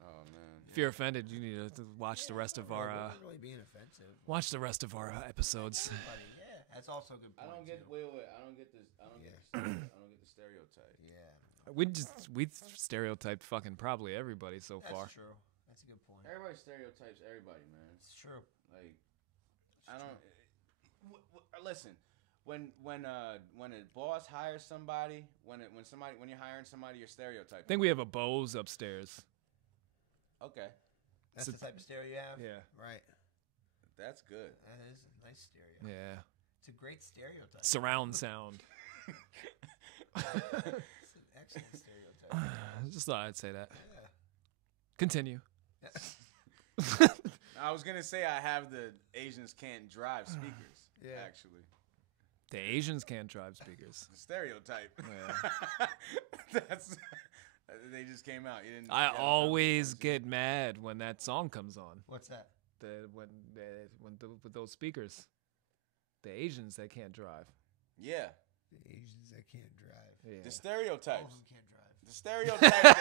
Oh man. If you're offended, you need to watch the rest of our We're not really being offensive. watch the rest of our episodes. Everybody, yeah, that's also a good I point. don't get. too. Wait. I don't get this. I don't Yeah. get. I don't get the stereotype. Yeah, We stereotyped fucking probably everybody so that's far. true. That's a good point. Everybody stereotypes everybody, man. It's true. Like, I don't. Listen, when a boss hires somebody, when you're hiring somebody, you're stereotyping. I think we have a Bose upstairs. Okay, That's So- the type of stereo you have. Yeah. Right. that's good. That is a nice stereo. Yeah. It's It's a great stereotype. Surround sound. It's an excellent stereotype. I just thought I'd say that. Yeah. Continue. I was gonna say I have the Asians can't drive speakers. Yeah. Actually, The Asians can't drive speakers. stereotype. Yeah. That's they just came out. You didn't. I yeah, always get mad when that song comes on. What's that? With those speakers, the Asians that can't drive. Yeah, The Asians that can't drive. Yeah. the All stereotypes. of them can't drive. The stereotype.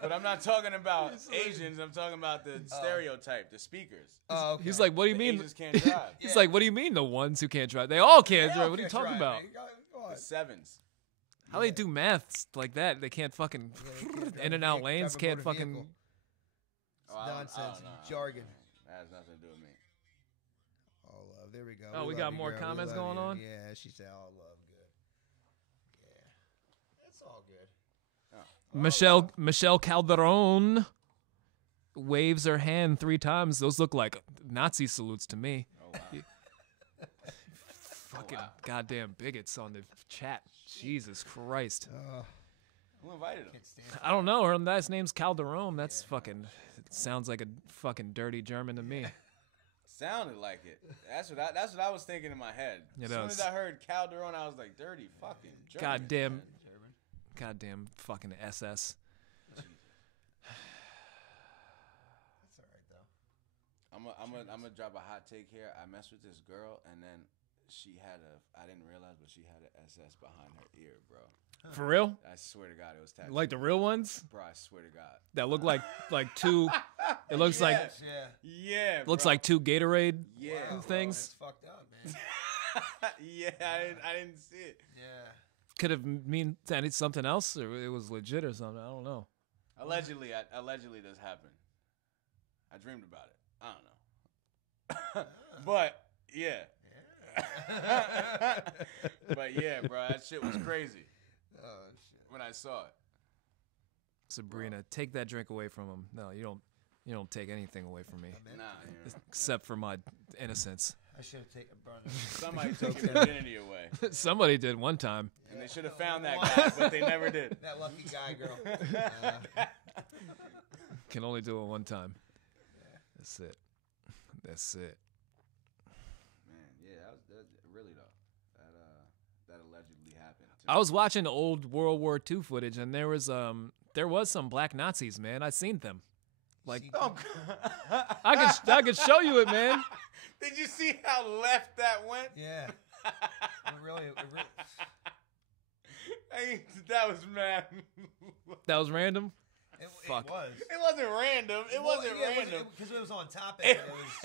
But I'm not talking about Asians. I'm talking about the stereotype, the speakers. Oh, okay. He's like, what do you The mean? Asians can't drive. He's Yeah. like, what do you mean the ones who can't drive? They all can't They drive. all What are you can't talking drive, about? man. Go on. The sevens. How they do maths like that? They can't fucking they can't drive in and a out vehicle- lanes. drive a Can't motor fucking. vehicle. It's I don't nonsense know. and jargon. That has nothing to do with me. All love. There we go. Oh, we love got you, more girl. We comments love going you. on? Yeah, she said all love. Good. Yeah. That's all good. Michelle Calderon waves her hand 3 times. Those look like Nazi salutes to me. Oh wow. Fucking wow. goddamn bigots on the chat. Jesus Christ. Who invited him? Can't stand I don't know. Her last name's Calderon. That's fucking. It sounds like a fucking dirty German to me. Sounded like it. That's what I was thinking in my head. It As soon does. as I heard Calderon, I was like, dirty fucking German. Goddamn. German. Goddamn fucking SS. That's all right though. I'm gonna drop a hot take here. I messed with this girl, and then she had I didn't realize, but she had an SS behind her ear, bro. For real? I swear to God, it was tattooed. Like the real ones Bro, I swear to God. that look like two. It looks like Yes. Yeah. Yeah. looks bro. like 2 Gatorade. Yeah. Wow, bro. things. It's fucked up, man. Yeah, I didn't see it. Yeah. Could have mean something else, or it was legit or something. I don't know. Allegedly this happened. I dreamed about it. I don't know. But yeah. But yeah, bro, that shit was crazy Oh shit. when I saw it. Sabrina, take that drink away from him. No, you don't. You don't take anything away from me, Nah, except for my innocence. I should have taken brother. somebody took your virginity away, Somebody did one time. and they should have found that guy, but they never did. That lucky guy, girl. Can only do it one time. That's it. That's it. Man, yeah, that really though. That allegedly happened. I was watching old World War II footage, and there was some black Nazis, man. I seen them. Like Oh, I could show you it, man. Did you see how left that went? Yeah. It really. Hey, that was mad. That was random. It Fuck. was. It wasn't random. It wasn't random. Because it was on topic. It, It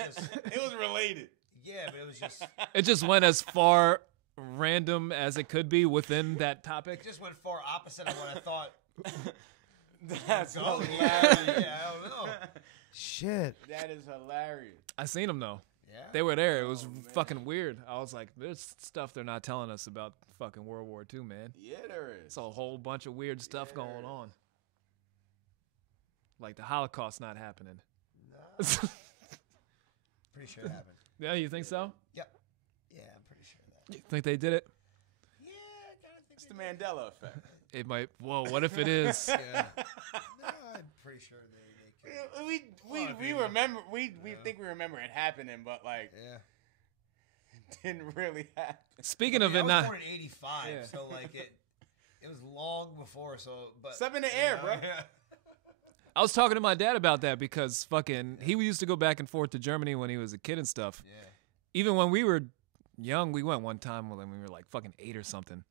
was just. it was related. Yeah, but it was just. It just went as far random as it could be within that It topic. just went far opposite of what I thought. That's Oh, hilarious. yeah, I don't know. Shit. That is hilarious. I seen them though. Yeah. They were there. It was Oh, man. fucking weird. I was like, there's stuff they're not telling us about fucking World War II, man. Yeah, there is. It's a whole bunch of weird stuff Yeah. going on. Like the Holocaust not happening. No. Pretty sure it happened. Yeah, you think so? Yep. Yeah, I'm pretty sure of that. You think they did it? Yeah, I kind of think. It's the Mandela effect. It might. Whoa, what if it is? Yeah. No, I'm pretty sure they killed it. We remember we think we remember it happening, but like Yeah. it didn't really happen. Speaking I of mean, it I not. was born in '85, Yeah. so like it was long before. So, but It's up in the air, bro. Yeah. I was talking to my dad about that because fucking he used to go back and forth to Germany when he was a kid and stuff. Yeah. Even when we were young, we went one time when we were like fucking 8 or something.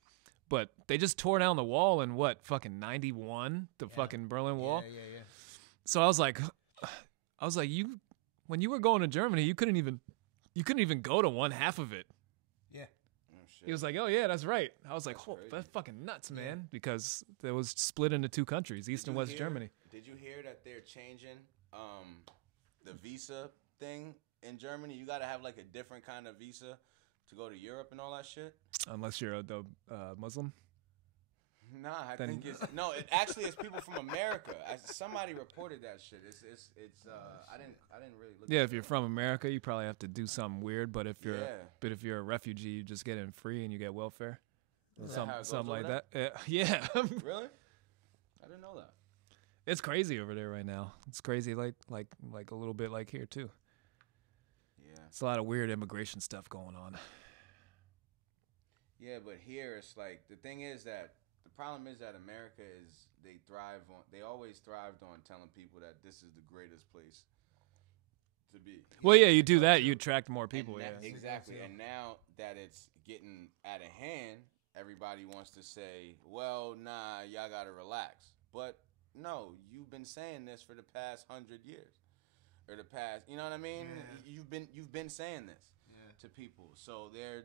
But they just tore down the wall in what, fucking 91, the fucking Berlin Wall. Yeah. So I was like, you, when you were going to Germany, you couldn't even go to one half of it. Yeah. Oh, shit. He was like, oh yeah, that's right. I was like, That's oh, crazy. that's fucking nuts, man. Yeah. Because it was split into 2 countries, East Did and you West hear- Germany. Did you hear that they're changing the visa thing in Germany? You got to have like a different kind of visa to go to Europe and all that shit. Unless you're a Muslim. Nah, I Then- think it's no. It actually is people from America. Somebody reported that shit. It's. I didn't really look. Yeah, into if you're it. from America, you probably have to do something weird. But if you're Yeah. a refugee, you just get in free and you get welfare, Is that how it goes something like over that. Yeah, Really? I didn't know that. it's crazy over there right now. It's crazy, like a little bit like here too. Yeah. It's a lot of weird immigration stuff going on. Yeah, but here it's like the thing is that the problem is that America is they always thrived on telling people that this is the greatest place to be. Well, yeah, you do that, you attract more people. And Yeah, exactly. And now that it's getting out of hand, everybody wants to say, "Well, nah, y'all gotta relax." But no, you've been saying this for the past 100 years, or the past. You know what I mean? Yeah. You've been saying this Yeah. to people, so they're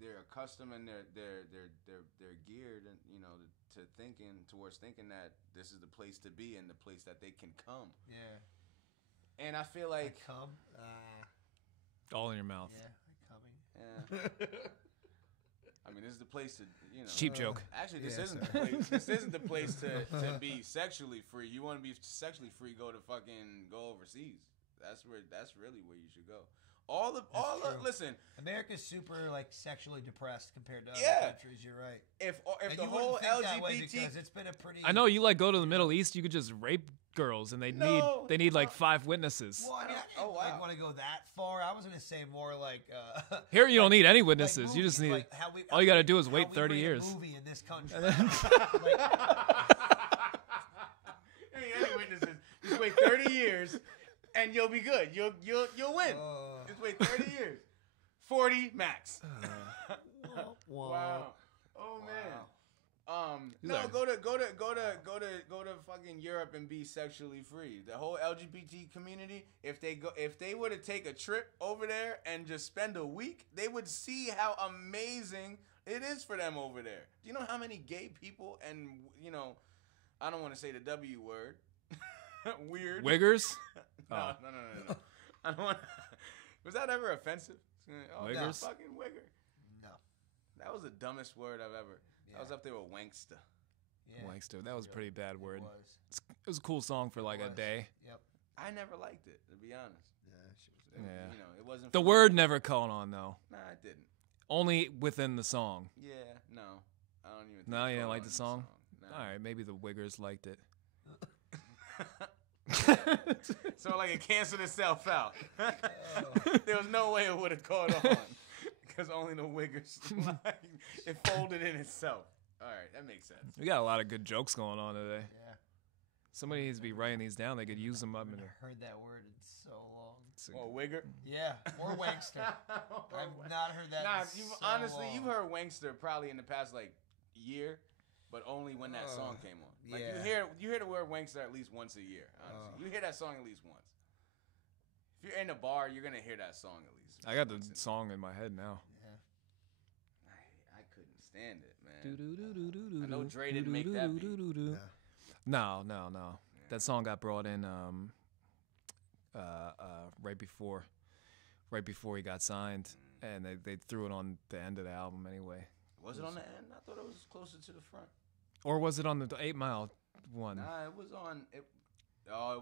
they're accustomed and they're geared and to thinking that this is the place to be and the place that they can come. Yeah. And I feel like come. all in your mouth. Yeah, coming. I mean, this is the place to Cheap joke. Actually, this Yeah, isn't sorry. the place. This isn't the place to be sexually free. You want to be sexually free? Go overseas. That's really where you should go. true. Listen. America's super like sexually depressed compared to other Yeah. countries. You're right. If And the you whole wouldn't think that way LGBT because it's been a pretty. I know you go to the Middle East, you could just rape girls, and they No, need like 5 witnesses. Well, I mean, I Oh, didn't wow. want to go that far. I was gonna say more like. Here, you don't need any like witnesses. You just movies, need. like how we- all you got to do is how wait we 30 rate a years. movie in this country. Any witnesses? Just wait 30 years, and you'll be good. You'll win. Just wait 30 years. 40 max. Wow. Oh man. He's No, like- go to fucking Europe and be sexually free. The whole LGBT community, if they were to take a trip over there and just spend a week, they would see how amazing it is for them over there. Do you know how many gay people and I don't want to say the W word. Weird. Wiggers? No. I don't want. Was that ever offensive? Oh, Wiggers? fucking wigger. No. That was the dumbest word I've ever. Yeah. I was up there with wankster. Yeah. Wankster. That was a pretty bad word. It was. It was a cool song for like a was. day. Yep. I never liked it, to be honest. Yeah. Yeah. It wasn't. The for me. word never caught on though. Nah, it didn't. Only within the song. Yeah, no. I don't even. No, you it didn't caught like on the in song? Nah. All right, maybe the Wiggers liked it. So like it canceled itself out. There was no way it would have caught on because only the wiggers. It folded in itself. All right, that makes sense. We got a lot of good jokes going on today. Yeah. Somebody needs to be writing these down. They could use them up in I a. haven't heard that word in so long. Oh, wigger. Yeah. Or wankster. I've not heard that. Nah, in you've so honestly long. you've heard Wankster probably in the past like year, but only when that song came on. Like you hear the word Wankster at least once a year. Honestly, you hear that song at least once. If you're in a bar, you're gonna hear that song at least. I got the once in- song in my head now. I couldn't stand it, man. I know Dre didn't make that beat. No. That song got brought in right before he got signed, and they threw it on the end of the album anyway. Was it on the end? I thought it was closer to the front. Or was it on the 8 Mile one? Nah, it was on. It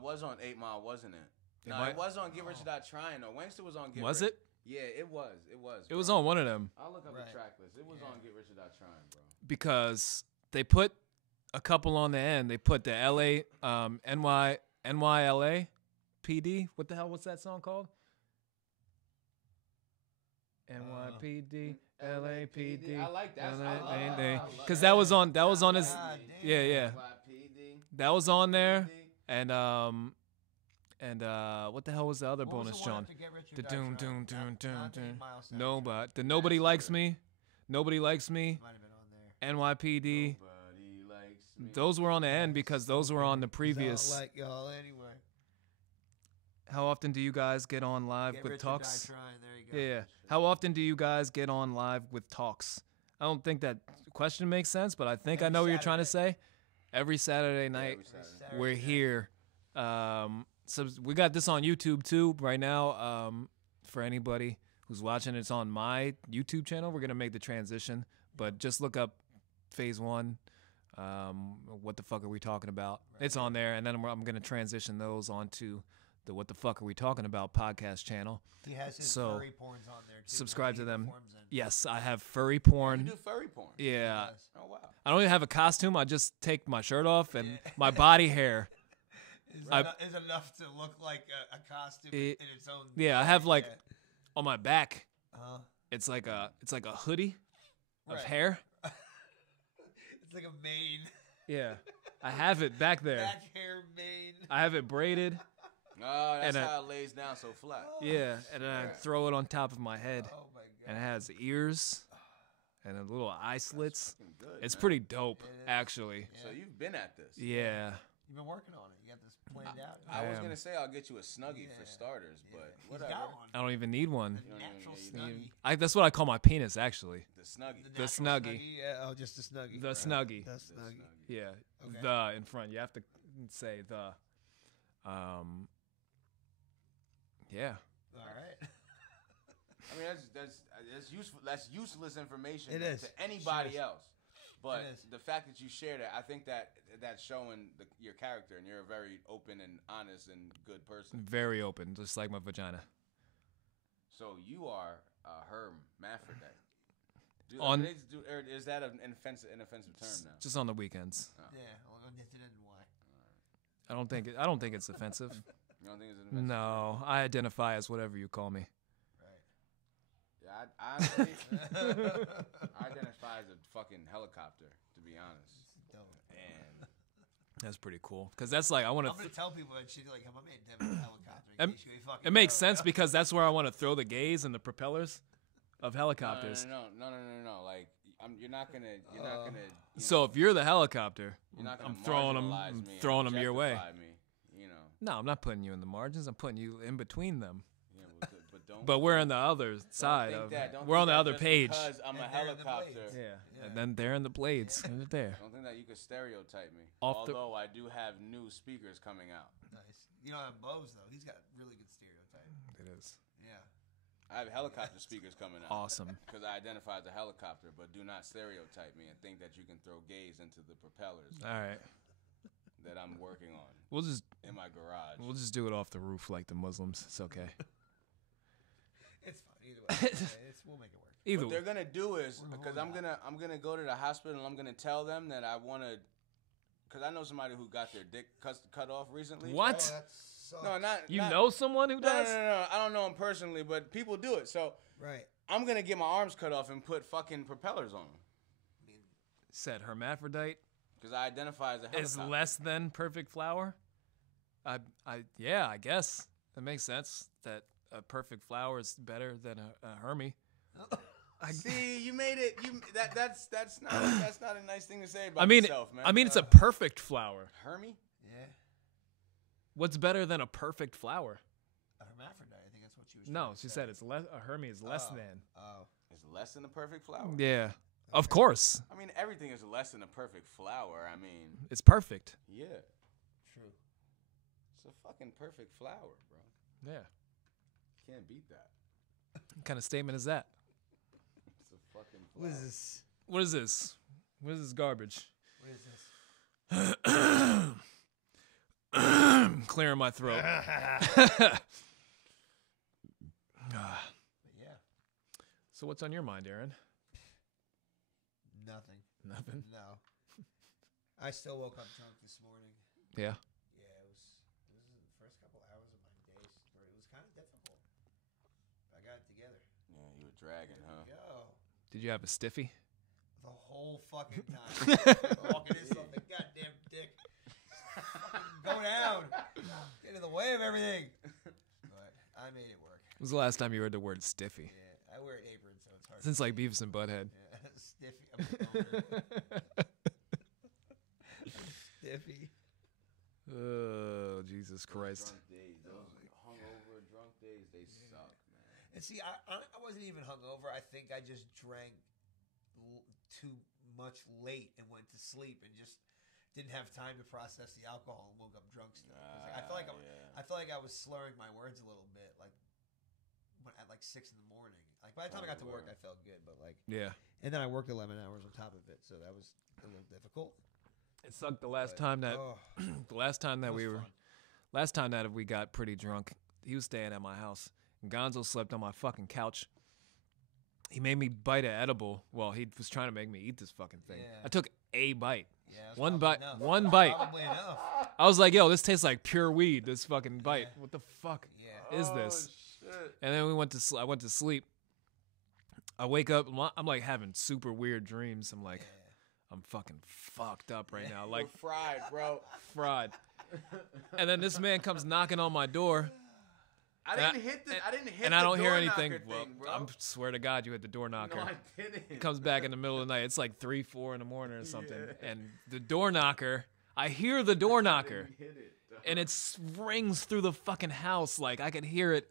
was on 8 Mile, wasn't it? It No, might- it was on Get Rich or Die Trying. No, Wankster was on Get Was Rich. it? Yeah, it was. It was. It was bro. on one of them I'll look up Right. the track list. It was on Get Rich or Die Trying, bro. because they put a couple on the end. They put the LA NYLA PD. What the hell? What's that song called? NYPD, LAPD. I like that. I love Because that was on his. God damn. Yeah. NYPD. That was on there, and what the hell was the other What was bonus, the one John? after Get Rich or The Die doom, Trying? doom, doom, doom, Not the doom. 8 Mile soundtrack. No, but the Nobody Likes Me, Nobody Likes Me, Might have been on there. NYPD. Nobody likes me. Those were on the end because those were on the previous. Like y'all anyway. How often do you guys get on live Get with Rich talks? Or Die Trying. There you go. Yeah. How often do you guys get on live with talks? I don't think that question makes sense, but I think I Every know what you're trying to say. Every Saturday night, Every Saturday. Saturday we're night. here. So we got this on YouTube too right now. For anybody who's watching, it's on my YouTube channel. We're gonna make the transition, but just look up Phase 1. What the fuck are we talking about? It's on there, and then I'm going to transition those onto the What the Fuck Are We Talking About podcast channel. He has his So, furry porns on there, too. Subscribe to He them. performs in. Yes, I have furry You porn. do furry porn. Yeah. Yes. Oh wow. I don't even have a costume. I just take my shirt off and my body hair. Is I- enough to look like a costume It- in its own. Yeah, I have like Yeah. on my back. Uh-huh. It's like a hoodie of Right. hair. It's like a mane. Yeah, I have it back there. Back hair mane. I have it braided. Oh, that's And, how it lays down so flat. Yeah, and then I throw it on top of my head, Oh my god. and it has ears and a little eye slits. Fucking good, It's man. pretty dope, It is. actually. So you've been at this. Yeah. You've been working on it. You got this planned out. I was am. gonna say I'll get you a snuggie for Yeah. starters, but He's whatever. got one. I don't even need one. You don't even Natural need snuggie. That's what I call my penis, actually. The snuggie. The The natural snuggie. Yeah. Oh, just a snuggie. The snuggie. The The snuggie. Yeah, Okay. the in front. You have to say the. Yeah. All right. I mean, that's useful. That's useless information It is. to anybody Sure is. else. But It is. the fact that you shared it, I think that's showing your character, and you're a very open and honest and good person. Very open, just like my vagina. So you are a hermaphrodite. On- Or is that an offensive term now? Just on the weekends. Yeah. Well, why? I don't think it's offensive. You don't think it's an offensive term? No, I identify as whatever you call me. Right. Yeah, I honestly, I identify as a fucking helicopter, to be honest. Dope. And That's pretty cool. Because that's like I want I'm gonna to. tell people that shit like my man Devin helicopter. It- In case you ain't fucking It makes know, sense yo. because that's where I want to throw the gaze and the propellers of helicopters. No. Like, you're not gonna. You So if you're the helicopter, you're not gonna I'm throwing them. marginalize I'm me and throwing them your way. objectify me, you know. No, I'm not putting you in the margins. I'm putting you in between them. Yeah, but don't. But we're on the other side think of. that. Don't We're on think the that other just page. Because I'm a And they're in the helicopter. blades. Yeah. Yeah. And then they're in the blades. They're there. Don't think that you could stereotype me. Off the- Although I do have new speakers coming out. Nice. You don't have Bose though. He's got really good stereotype. It is Yeah. I have helicopter speakers coming out. awesome. Because I identify as a helicopter, but do not stereotype me and think that you can throw gays into the propellers All right. that I'm working on We'll just in my garage. do it off the roof like the Muslims. It's okay. It's fine either way. We'll make it work. Either What they're gonna do is We're because holding I'm gonna go to the hospital and I'm gonna tell them that I want to, because I know somebody who got their dick cut off recently. What? Oh, that sucks. No, not you not- know someone who No, does? no. I don't know him personally, but people do it. So Right. I'm gonna get my arms cut off and put fucking propellers on them Said hermaphrodite because I identify as a helicopter. is less than perfect flower. Yeah, I guess that makes sense. That a perfect flower is better than a Hermie. See, you made it. That's not a nice thing to say about I mean, yourself, man. it's a perfect flower. Hermie. Yeah. What's better than a perfect flower? A hermaphrodite. I think that's what she was. No, trying to she say. said it's less. A Hermie is less Oh. than. Oh. Is less than a perfect flower. Yeah, of course, I mean, everything is less than a perfect flower. I mean, it's perfect. yeah, True. it's a fucking perfect flower, bro. Yeah. Can't beat that. What kind of statement is that? It's a fucking flower. What is this? What is this? What is this garbage? What is this? Clearing my throat. But yeah. So what's on your mind, Aaron? Nothing. Nothing. No. I still woke up drunk this morning. Yeah. Yeah, it was the first couple hours of my day. It was kind of difficult. I got it together. Yeah, you were dragging, huh? Yo, Did you have a stiffy? the whole fucking time. Walking in something, goddamn dick. Fucking go down. Get in the way of everything. But I made it work. When was the last time you heard the word stiffy? Yeah, I wear an apron, so it's hard. Since to like see. Beavis and Butthead. Yeah, stiffy. I'm a boner. Stiffy. Oh, Jesus Christ. Drunk days, those hungover drunk days, they suck, man. And see, I wasn't even hungover. I think I just drank too much late and went to sleep and just didn't have time to process the alcohol and woke up drunk still. 'Cause, like, I feel like Yeah. I feel like I was slurring my words a little bit, like at like 6 in the morning. Like by the time I got to work, I felt good, but like, Yeah. and then I worked 11 hours on top of it, so that was a little difficult. It sucked the last time that the last time that was we were fun. last time that we got pretty drunk. He was staying at my house. And Gonzo slept on my fucking couch. He made me bite an edible. Well, he was trying to make me eat this fucking thing. Yeah. I took a bite. Yeah, it was One probably bite. enough. One bite. Probably enough. I was like, yo, this tastes like pure weed. This fucking bite. Yeah. What the fuck Yeah. is this? Shit. And then I went to sleep. I wake up. I'm like having super weird dreams. I'm like, I'm fucking fucked up right now. Like You're fried, bro. fried. And then this man comes knocking on my door. I And didn't hit the And I don't hear door anything. knocker Well, thing, bro. I swear to God, you hit the door knocker. No, I didn't. He comes back in the middle of the night. It's like 3, 4 in the morning or something. And the door knocker, I hear the door knocker. Hit it, dog. And it rings through the fucking house. Like I can hear it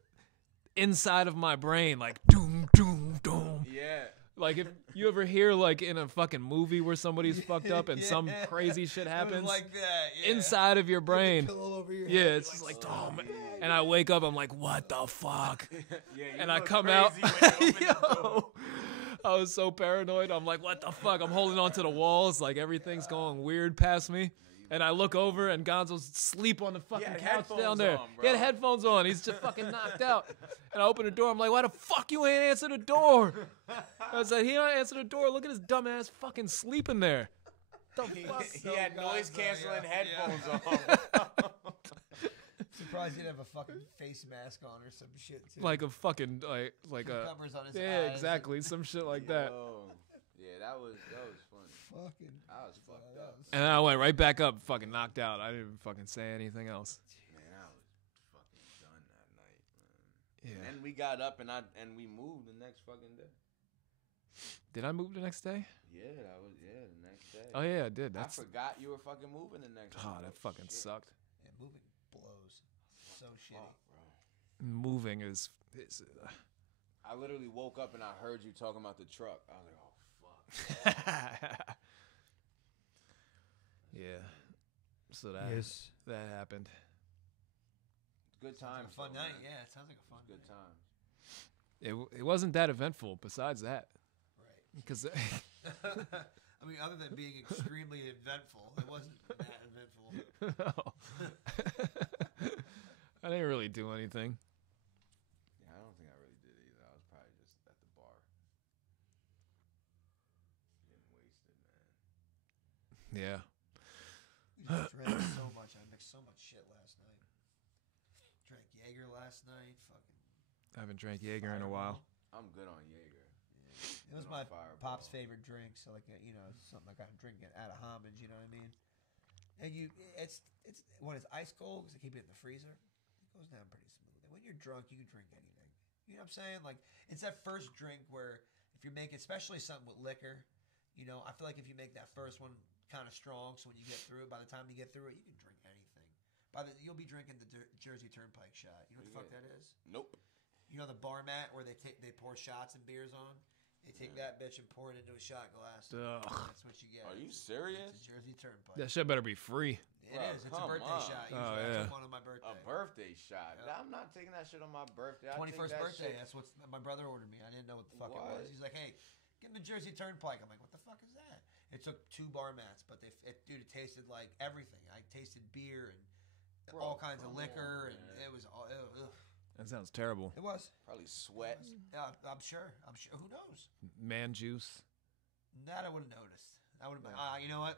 inside of my brain. Like doom, doom, doom. Yeah. Like if you ever hear like in a fucking movie where somebody's fucked up and some Yeah. crazy shit It was happens like that. Yeah. inside of your brain. Pillow over your Yeah, head, it's just like, oh man. And I wake up, I'm like, what the fuck? Yeah, you And I look come out. crazy when you open the door. Yo, I was so paranoid. I'm like, what the fuck? I'm holding on to the walls, like everything's going weird past me. And I look over, and Gonzo's asleep on the fucking had couch down headphones there. on, He had bro. headphones on. He's just fucking knocked out. And I open the door. I'm like, why the fuck you ain't answer the door? I said, he don't answer the door. Look at his dumb ass fucking sleeping there. The fuck? He had noise canceling yeah. headphones on. Surprised he didn't have a fucking face mask on or some shit too. Like a fucking like a covers on his yeah, eyes. exactly, some shit like that. Yo. Yeah, that was funny. Fucking. I was fucked up. And then I went right back up, fucking knocked out. I didn't even fucking say anything else. Man, I was fucking done that night, man. Yeah. And we got up and we moved the next fucking day. Did I move the next day? Yeah, that was the next day. Oh yeah, I did. I That's forgot you were fucking moving the next day. oh, that fucking Shit. sucked. Yeah, moving blows. So shitty. Fuck, bro. Moving is I literally woke up and I heard you talking about the truck. I was like, oh fuck. yeah. So that that happened. Good times. A fun though, night. man. Yeah, it sounds like a fun Good night. times. It wasn't that eventful. Besides that, Right. because I mean, other than being extremely eventful, it wasn't that eventful. I didn't really do anything. Yeah, I don't think I really did either. I was probably just at the bar. Getting wasted, man. Yeah. We just drank so much. I mixed so much shit last night. Drank Jaeger last night. Fucking. I haven't drank Jaeger in a while. I'm good on Jaeger. It was Good on my Fireball. pop's favorite drink, so like you know, it's something I got to drink it out of homage. You know what I mean? And it's when it's ice cold because I keep it in the freezer. It goes down pretty smooth. And when you're drunk, you can drink anything. You know what I'm saying? Like it's that first drink where if you're making, especially something with liquor, you know, I feel like if you make that first one kind of strong, so when you get through it, by the time you get through it, you can drink anything. You'll be drinking the Jersey Turnpike shot. You know what the fuck that is? Nope. You know the bar mat where they pour shots and beers on? They take that bitch and pour it into a shot glass. Ugh. That's what you get. Are you It's serious? a Jersey Turnpike. That shit better be free. It Bro, is. It's a come birthday on. shot. Oh, Usually I yeah. took one on my birthday. A birthday shot. Yeah. I'm not taking that shit on my birthday. I take 21st that birthday. shit- That's what my brother ordered me. I didn't know what the fuck it What? was. He's like, hey, get me Jersey Turnpike. I'm like, what the fuck is that? It took 2 bar mats, but dude, it tasted like everything. I tasted beer and Bro, all kinds of come liquor, on, and man. it was all. Ugh. That sounds terrible. It was. Probably sweat. Yeah, I'm sure. Who knows? Man juice. That I would have noticed. I would have been. You know what?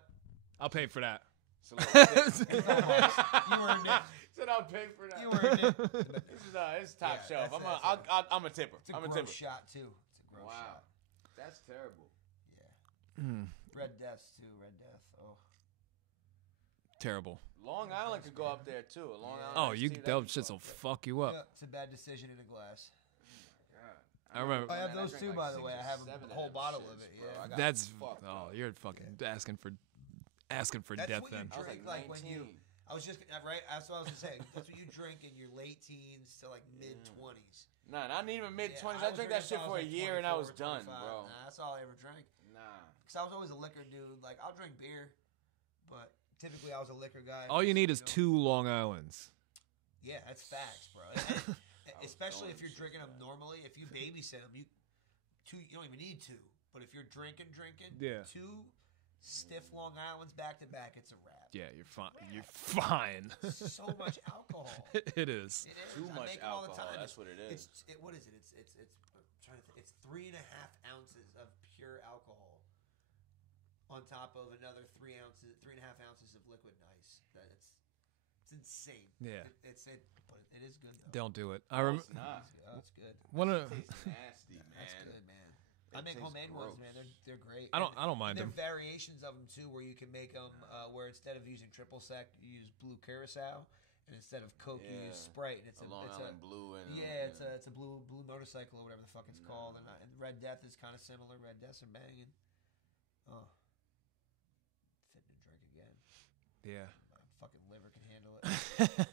I'll pay for that. It's a little thick. You earned it. Said I'll pay for that. You earned it. It's top Yeah, shelf. that's I'm a tipper. It's a I'm a gross tipper. shot too. It's a gross Wow. shot. That's terrible. Yeah. Mm, Red Deaths too. Red Death. Oh. terrible. Long Island could go up there too. A Long Island. Oh, iced you tea, that'd they'll be shits will fucked up. fuck you up. Yeah, it's a bad decision in a glass. God. I remember- I have Man, those drank too, like by the 6 way. or I have 7 a of whole them bottle shits, of it. bro. Yeah. I got That's fucked oh, up. you're fucking asking for That's death what then. you I was drink like when 19. you. I was just right. That's what I was gonna say. That's what you drink in your late teens to like mid 20s. Nah, not even mid 20s. Yeah, I drank that shit for a year and I was 24, done, 25. bro. Nah, that's all I ever drank. Nah. Cause I was always a liquor dude. Like I'll drink beer, but typically I was a liquor guy. All you need is know? 2 Long Islands. Yeah, that's facts, bro. especially if going you're to drinking them that. normally. If you babysit them, you don't even need two. But if you're drinking, Yeah. 2 stiff Long Islands back to back, it's a wrap. Yeah, you're fine. You're fine. So much alcohol. It is. It is. Too I much make 'em all the alcohol. time. That's what it is. What is it? It's I'm trying to think. It's 3.5 ounces of pure alcohol on top of another 3.5 ounces of liquid ice. It's insane. Yeah. But it is good though. Don't do it. I No, remember it's not. That's good. one of It tastes nasty, man. That's good, man. It I make tastes homemade ones, gross. man. They're great. I don't mind There them. are variations of them too, where you can make them where instead of using triple sec, you use blue curacao, and instead of Coke, you use Yeah. Sprite. And it's A a Long it's Island a Blue and it's a blue motorcycle or whatever the fuck it's called, and Red Death is kind of similar. Red Deaths are banging. Oh, fitting to drink again. Yeah. My fucking liver can handle it.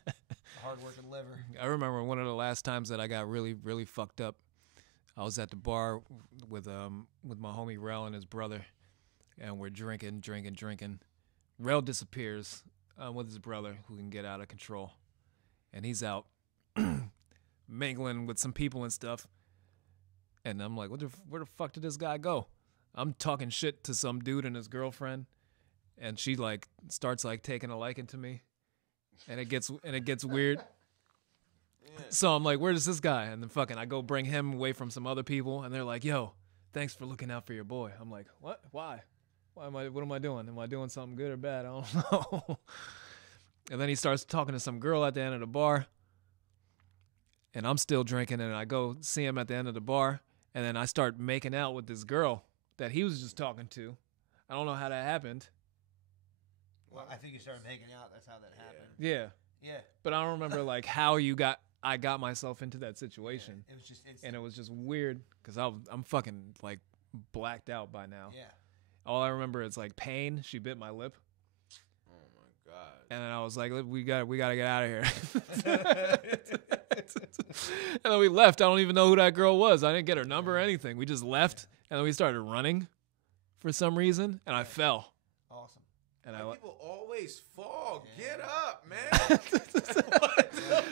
Hard-working liver. I remember one of the last times that I got really, really fucked up. I was at the bar with my homie Rel and his brother, and we're drinking. Rel disappears with his brother, who can get out of control, and he's out mingling with some people and stuff. And I'm like, where the fuck did this guy go? I'm talking shit to some dude and his girlfriend, and she like starts like taking a liking to me, and it gets weird. So I'm like, where's this guy? And then fucking I go bring him away from some other people, and they're like, yo, thanks for looking out for your boy. I'm like, what? Why? What am I doing? Am I doing something good or bad? I don't know. And then he starts talking to some girl at the end of the bar, and I'm still drinking, and I go see him at the end of the bar, and then I start making out with this girl that he was just talking to. I don't know how that happened. Well, I think you started making out. That's how that happened. Yeah. Yeah. But I don't remember like how I got myself into that situation. It was just instant. And it was just weird because I'm fucking like blacked out by now. Yeah. All I remember is like pain. She bit my lip, Oh my god. and then I was like, we got to get out of here. And then we left. I don't even know who that girl was. I didn't get her number or anything. We just left, and then we started running for some reason, and I fell. Awesome. And Why I people always fall. Yeah. Get up, man.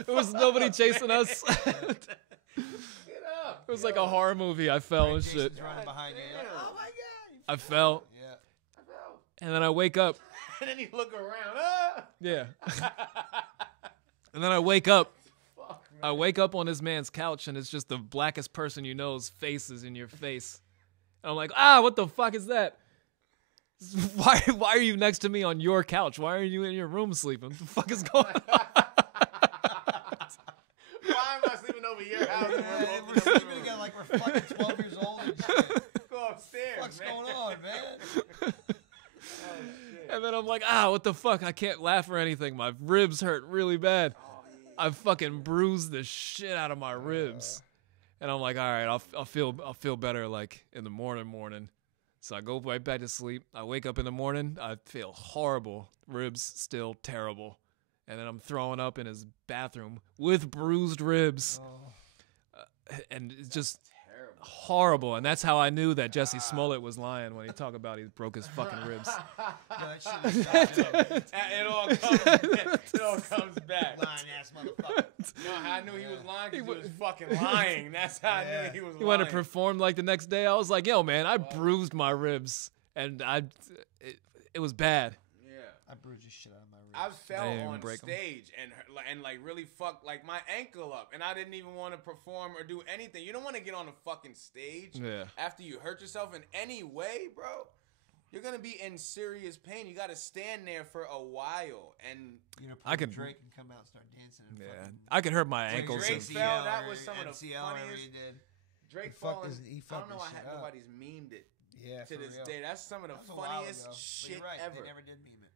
there was nobody chasing us. Get up. It was like a horror movie. I fell and Jason's shit. running behind you. You're like, Damn. oh my god. I fell, Yeah. and then I wake up. And then you look around. Ah! Yeah. And then I wake up. Fuck, I wake up on this man's couch, and it's just the blackest person you know's face is in your face. And I'm like, what the fuck is that? Why are you next to me on your couch? Why are you in your room sleeping? What the fuck is going on? Why am I sleeping over your house? And Yeah, we're we're both in the sleeping room? together like we're fucking 12 years old and shit. Go upstairs, What's man. going on, man? Oh, shit. And then I'm like, what the fuck? I can't laugh or anything. My ribs hurt really bad. I fucking bruised the shit out of my ribs. And I'm like, all right, I'll feel better like in the morning. So I go right back to sleep. I wake up in the morning. I feel horrible. Ribs still terrible. And then I'm throwing up in his bathroom with bruised ribs. And it's just Terrible. horrible. And that's how I knew that Jesse Smollett was lying when he talked about he broke his fucking ribs. Yeah, that shit is goddamn It all comes back. It all comes back. lying ass motherfucker. You know how I knew he was lying? Because he was fucking lying. That's how I Yeah. knew he was He lying. went to perform like the next day. I was like, yo, man, I bruised my ribs. And it was bad. Yeah. I bruised the shit out of my ribs. I fell didn't even on break 'em. stage and like really fucked like my ankle up, and I didn't even want to perform or do anything. You don't want to get on a fucking stage Yeah. after you hurt yourself in any way, bro. You're gonna be in serious pain. You got to stand there for a while, and You know, I could- Drake can come out and start dancing. And Yeah. fucking I could hurt my Drake ankles. Drake if- fell. That was some of the MCL, whatever funniest- he did. Drake fucked falling. his- he I fucked don't know his why shit up. nobody's memed it Yeah, to for this real. day. That's some of the That was a while funniest ago. But shit you're right. ever. They never did meme it.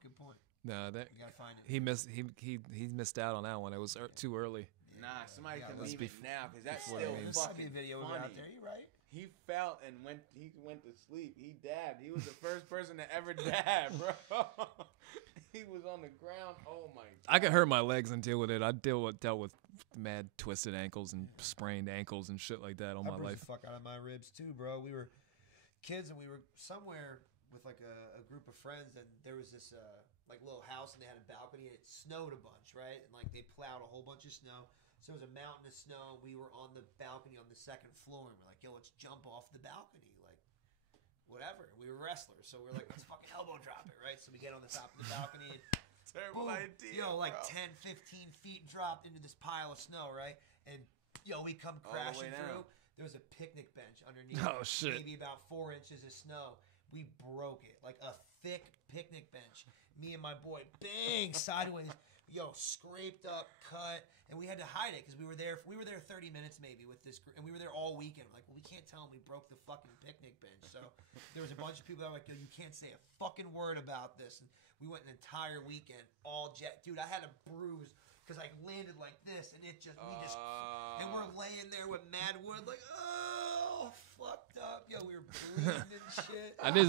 Good point. No, that You gotta find it. he missed out on that one. It was too early. Nah, somebody Yeah, can let's meme be it now because that's before still the memes. There's fucking a video of it funny. out there. You're right. He fell and went to sleep. He dabbed. He was the first person to ever dab, bro. He was on the ground. Oh my god. I could hurt my legs and deal with it. I dealt with mad twisted ankles and sprained ankles and shit like that all I my bruised life. the fuck out of my ribs too, bro. We were kids and we were somewhere with like a group of friends, and there was this like little house, and they had a balcony, and it snowed a bunch, right? And like they plowed a whole bunch of snow. So there was a mountain of snow. We were on the balcony on the second floor, and we're like, "Yo, let's jump off the balcony." Like, whatever. We were wrestlers, so we were like, "Let's fucking elbow drop it, right?" So we get on the top of the balcony, and Terrible boom, idea. yo, like bro. 10, 15 feet dropped into this pile of snow, right? And yo, we come All the way crashing down. through. There was a picnic bench underneath. Oh, shit. Maybe about 4 inches of snow. We broke it like a thick picnic bench. Me and my boy, bang, sideways. Yo, scraped up, cut, and we had to hide it because we were there. We were there 30 minutes maybe with this group, and we were there all weekend. Like, well, we can't tell them we broke the fucking picnic bench. So there was a bunch of people that were like, "Yo, you can't say a fucking word about this." And we went an entire weekend all jet. Dude, I had a bruise because I landed like this, and it just and we're laying there with mad wood, like, oh, fucked up. Yo, we were bleeding and shit. I did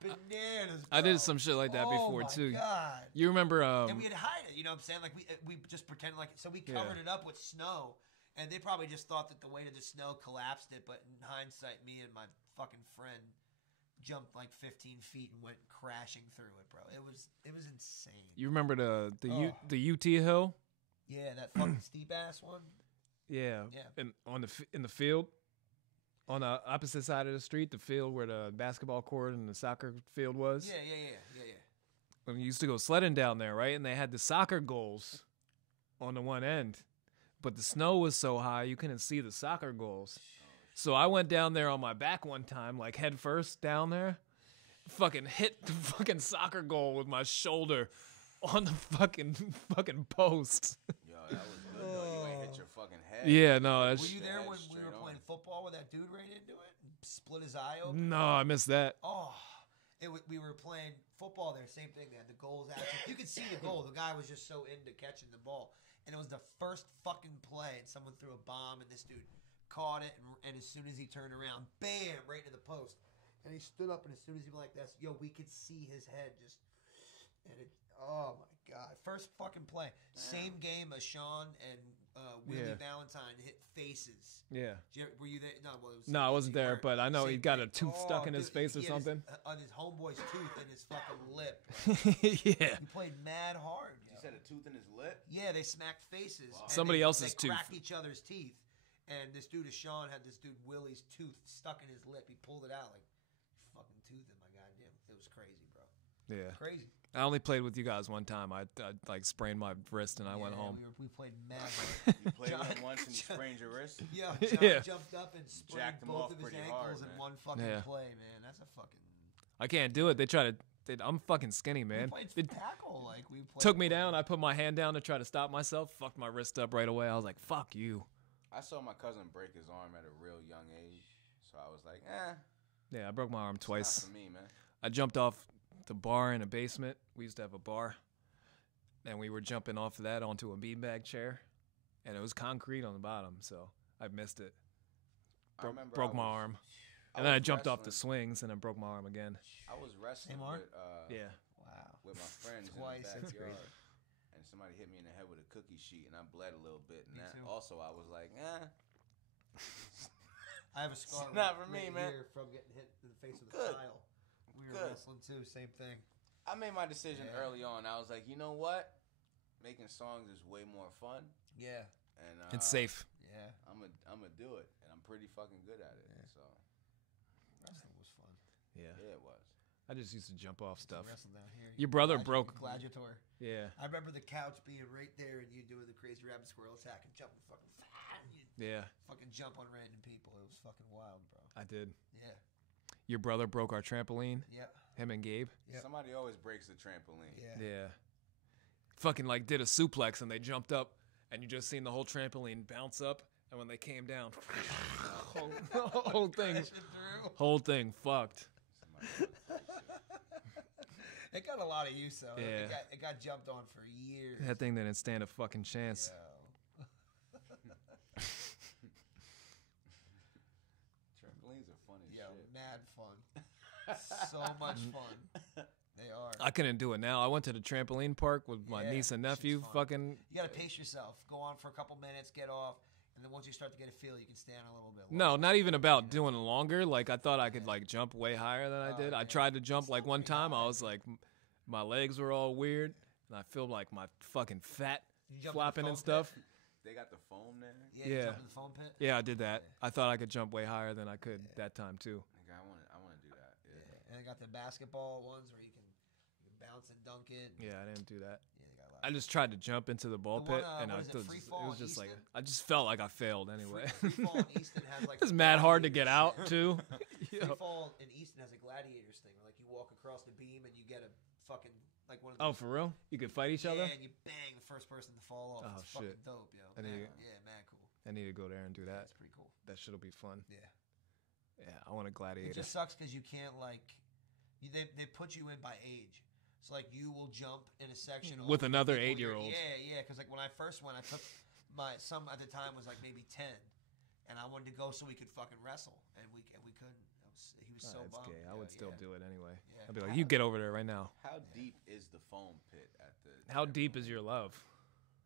Bananas. I did bro. some shit like that before Oh, my too. God. You remember? And we had to hide it, you know what I'm saying? Like we just pretended like so we covered it up with snow, and they probably just thought that the weight of the snow collapsed it. But in hindsight, me and my fucking friend jumped like 15 feet and went crashing through it, bro. It was insane. You remember the UT hill? Yeah, that fucking steep ass one. Yeah. Yeah. And in the field, on the opposite side of the street, the field where the basketball court and the soccer field was. Yeah. When we used to go sledding down there, right? And they had the soccer goals on the one end, but the snow was so high you couldn't see the soccer goals. So I went down there on my back one time, like head first down there, fucking hit the fucking soccer goal with my shoulder on the fucking post. Yo, that was good though. You ain't hit your fucking head. Yeah, no, that's Were you there Head when we straight were on. playing football where that dude ran into it and split his eye open? no, I missed that. Oh, we were playing football there. Same thing. They had the goals out. You could see the goal. The guy was just so into catching the ball, and it was the first fucking play. And someone threw a bomb, and this dude caught it. And as soon as he turned around, bam, right into the post. And he stood up, and as soon as he was like this, yo, we could see his head just. And it. Oh my god! First fucking play. Same game as Sean and Willie Yeah. Valentine hit faces. Yeah. Were you there? No, well, it was No, I wasn't you there, weren't. but I know he Same got a thing. tooth stuck in his dude, face or he had something. on his homeboy's tooth and his fucking lip. Yeah. He played mad hard. You yo. said a tooth in his lip? Yeah, they smacked faces. Wow. and Somebody they, else's they tooth. cracked each other's teeth. And this dude, Sean, had this dude Willie's tooth stuck in his lip. He pulled it out like fucking tooth in my goddamn. It was crazy, bro. Yeah. Crazy. I only played with you guys one time. I like sprained my wrist and I went Yeah, home. We played mad. You played with him John- once and you sprained your wrist? Yeah, John Yeah. jumped up and sprained Jacked him both off of his pretty ankles hard, in man. one fucking Yeah. play, man. That's a fucking. I can't do it. They try to. I'm fucking skinny, We man. played It tackle, like we played. took me down. I put my hand down to try to stop myself. Fucked my wrist up right away. I was like, "Fuck you." I saw my cousin break his arm at a real young age, so I was like, Yeah, I broke my arm it's twice. not for me, man. I jumped off the bar in a basement. We used to have a bar, and we were jumping off of that onto a beanbag chair, and it was concrete on the bottom, so I missed it. I remember Broke I my was- arm, and then I was jumped off the wrestling- swings, and then broke my arm again. I was wrestling Same arm? with, Yeah. Wow. with my friends Twice, in the that's backyard, crazy. and somebody hit me in the head with a cookie sheet, and I bled a little bit. And Me that too. also, I was like, I have a scar. It's not for me, right man. here from getting hit in the face with Good. a tile. We were Good. wrestling too. Same thing. I made my decision Yeah. early on. I was like, you know what? Making songs is way more fun, Yeah. and It's safe. Yeah. I'm gonna do it, and I'm pretty fucking good at it. Yeah. So Wrestling was fun. Yeah. yeah, it was. I just used to jump off stuff. Wrestling down here. Your brother broke. Gladiator. Yeah. I remember the couch being right there and you doing the crazy rabbit squirrel attack and jumping fucking. You Yeah, fucking jump on random people. It was fucking wild, bro. I did. Yeah. Your brother broke our trampoline. Yeah. Him and Gabe. Yep. Somebody always breaks the trampoline. Yeah. Yeah. Fucking like did a suplex and they jumped up and you just seen the whole trampoline bounce up and when they came down, whole thing, Crashing through. whole thing fucked. Somebody breaks it. It got a lot of use though. Yeah. It got jumped on for years. That thing didn't stand a fucking chance. Yo. Trampolines are fun as Yo, shit. mad fun. So much fun. They are. I couldn't do it now. I went to the trampoline park with my Yeah, niece and shit's nephew. fun. Fucking You gotta pace yourself. Go on for a couple minutes, get off, and then once you start to get a feel, you can stand a little bit. no, longer. not even about doing it longer. Like I thought I could Yeah. like jump way higher than I Oh, did. I yeah. tried to jump It's like not one very time. I high. was like, my legs were all weird, and I feel like my fucking fat You jump in the flopping foam and pit? stuff. they got the foam there. Yeah. You Yeah. jump in the foam pit. Yeah, I did that. I thought I could jump way higher than I could that time too. Nigga, I want to do that. Yeah. And they got the basketball ones where you can bounce and dunk it. Yeah, I didn't do that. Yeah, they got a lot. I just tried to jump into the ball The one, pit, and what I is it, still Free just, Fall it was in just like Easton? I just felt like I failed anyway. Free Fall in Easton has like. It's the mad hard to get gladiators out thing. too. Free Yo. Fall in Easton has a gladiators thing where like you walk across the beam and you get a fucking like one of Oh, those. for real? You could fight each other? Yeah, and you bang the first person to fall off. Oh, It's fucking shit. dope, yo. I need Man, yeah, man, cool. I need to go there and do that. That's pretty cool. That shit'll be fun. Yeah. Yeah, I want a It gladiator. just sucks because you can't like, they put you in by age. So like you will jump in a section With over another people your- 8-year-old. Yeah. Because like when I first went, I took my son at the time was like maybe 10, and I wanted to go so we could fucking wrestle, and we couldn't. He was Oh, so that's bummed. gay. I would still do it anyway. Yeah. I'd be like, you get over there right now. How deep is the foam pit at the? How deep is your love?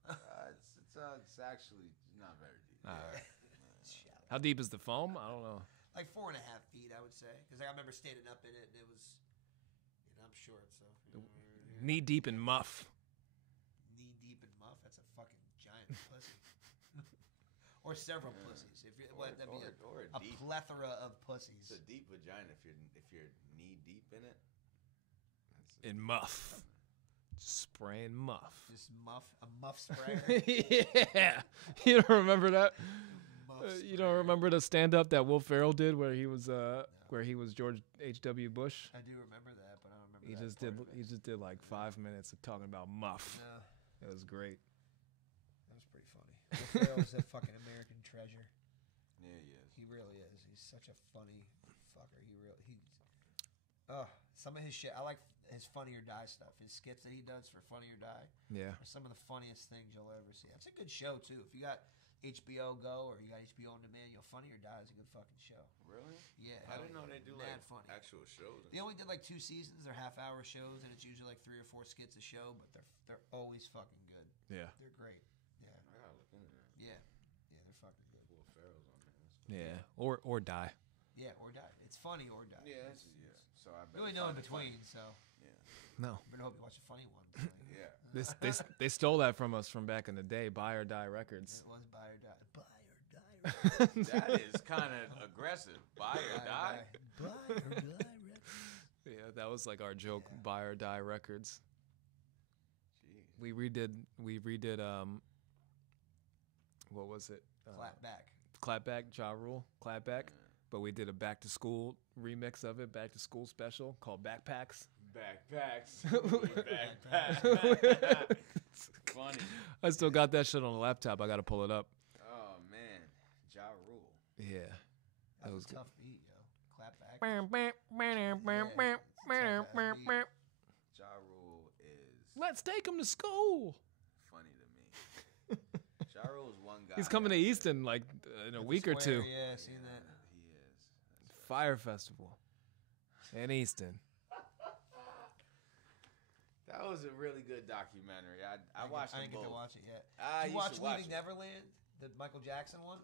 It's actually not very deep. Shallow. How deep is the foam? I don't know. Like 4.5 feet, I would say, because I remember standing up in it, and it was, I'm short, so Knee deep in muff. knee deep in muff. That's a fucking giant pussy, or several pussies. If you're, that'd be or a deep. plethora of pussies. It's a deep vagina if you're knee deep in it. In muff. Just spraying muff. Just a muff sprayer. Yeah. You don't remember that? Muff You don't remember the stand up that Will Ferrell did where he was George H.W. Bush? I do remember that, but I don't remember. He that just part did of it. he just did like 5 minutes of talking about muff. No, It was great. that was pretty funny. Will Ferrell's a fucking American treasure. Yeah, he is. He really is. He's such a funny fucker. Some of his shit. I like his Funny or Die stuff. His skits that he does for Funny or Die Yeah. are some of the funniest things you'll ever see. It's a good show too. If you got HBO Go or you got HBO on demand, Funny or Die is a good fucking show. Really? Yeah, I hell didn't know yeah. they do Mad like funny. actual shows. They only did like 2 seasons. They're half-hour shows, and it's usually like 3 or 4 skits a show. But they're always fucking good. Yeah. They're great. Yeah, I gotta look into that. yeah, they're fucking good. Will Ferrell's on there. Yeah. Or die. Yeah, or die. It's funny or die. Yeah, It's- yeah. So I bet Really no in between. So No. I hope you watch a funny one. So, Yeah. They stole that from us from back in the day, Buy or Die Records. It was buy or die. Buy or die. That is kind of aggressive. Buy or die. Buy or die. Yeah, that was like our joke, Yeah. Buy or Die Records. Jeez. We redid what was it? Clap back. Clapback, Ja Rule, Clapback. But we did a back to school remix of it, back to school special called Backpacks. Backpacks. Backpacks. Funny. I still got that shit on the laptop. I got to pull it up. Oh man, Ja Rule. Yeah. That was was a good. tough beat, yo. Clap back. Ja Rule is Let's take him to school. funny to me. Ja Rule is one guy. He's coming to Easton like in a week or two. Yeah, seen that. He is. Fire Festival in Easton. That was a really good documentary. I watched I them didn't get to both. watch it yet. I Did you used watch to watch Leaving it. Neverland, the Michael Jackson one?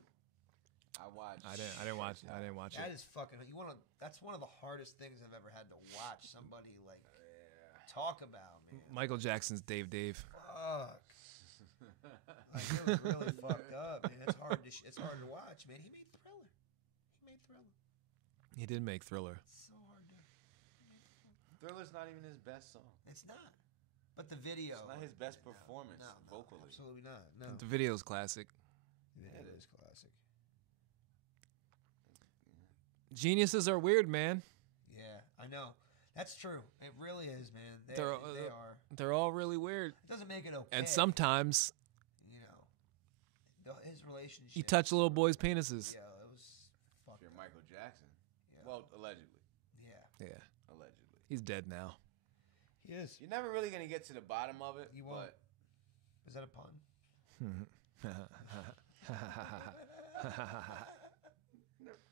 I watched. I didn't watch it. I didn't watch That it. is fucking. That's one of the hardest things I've ever had to watch. Somebody like talk about, man. Michael Jackson's Dave. Fuck. Like, it was really fucked up, man. It's hard to it's hard to watch, man. He made Thriller. He did make Thriller. It's so hard to. Thriller's not even his best song. It's not. But the video. It's not his best No, performance no, vocally. Absolutely not. No. The video's classic. Yeah, it is classic. Geniuses are weird, man. Yeah, I know. That's true. It really is, man. They They're- are. They're all really weird. It doesn't make it okay. And sometimes you know, his relationship. you touch little boys' penises. Yeah, it was If fucked you're up. Michael Jackson. Yeah. Well, allegedly. Yeah, Yeah. Allegedly. He's dead now. he is. You're never really gonna get to the bottom of it. You won't. but Is that a pun?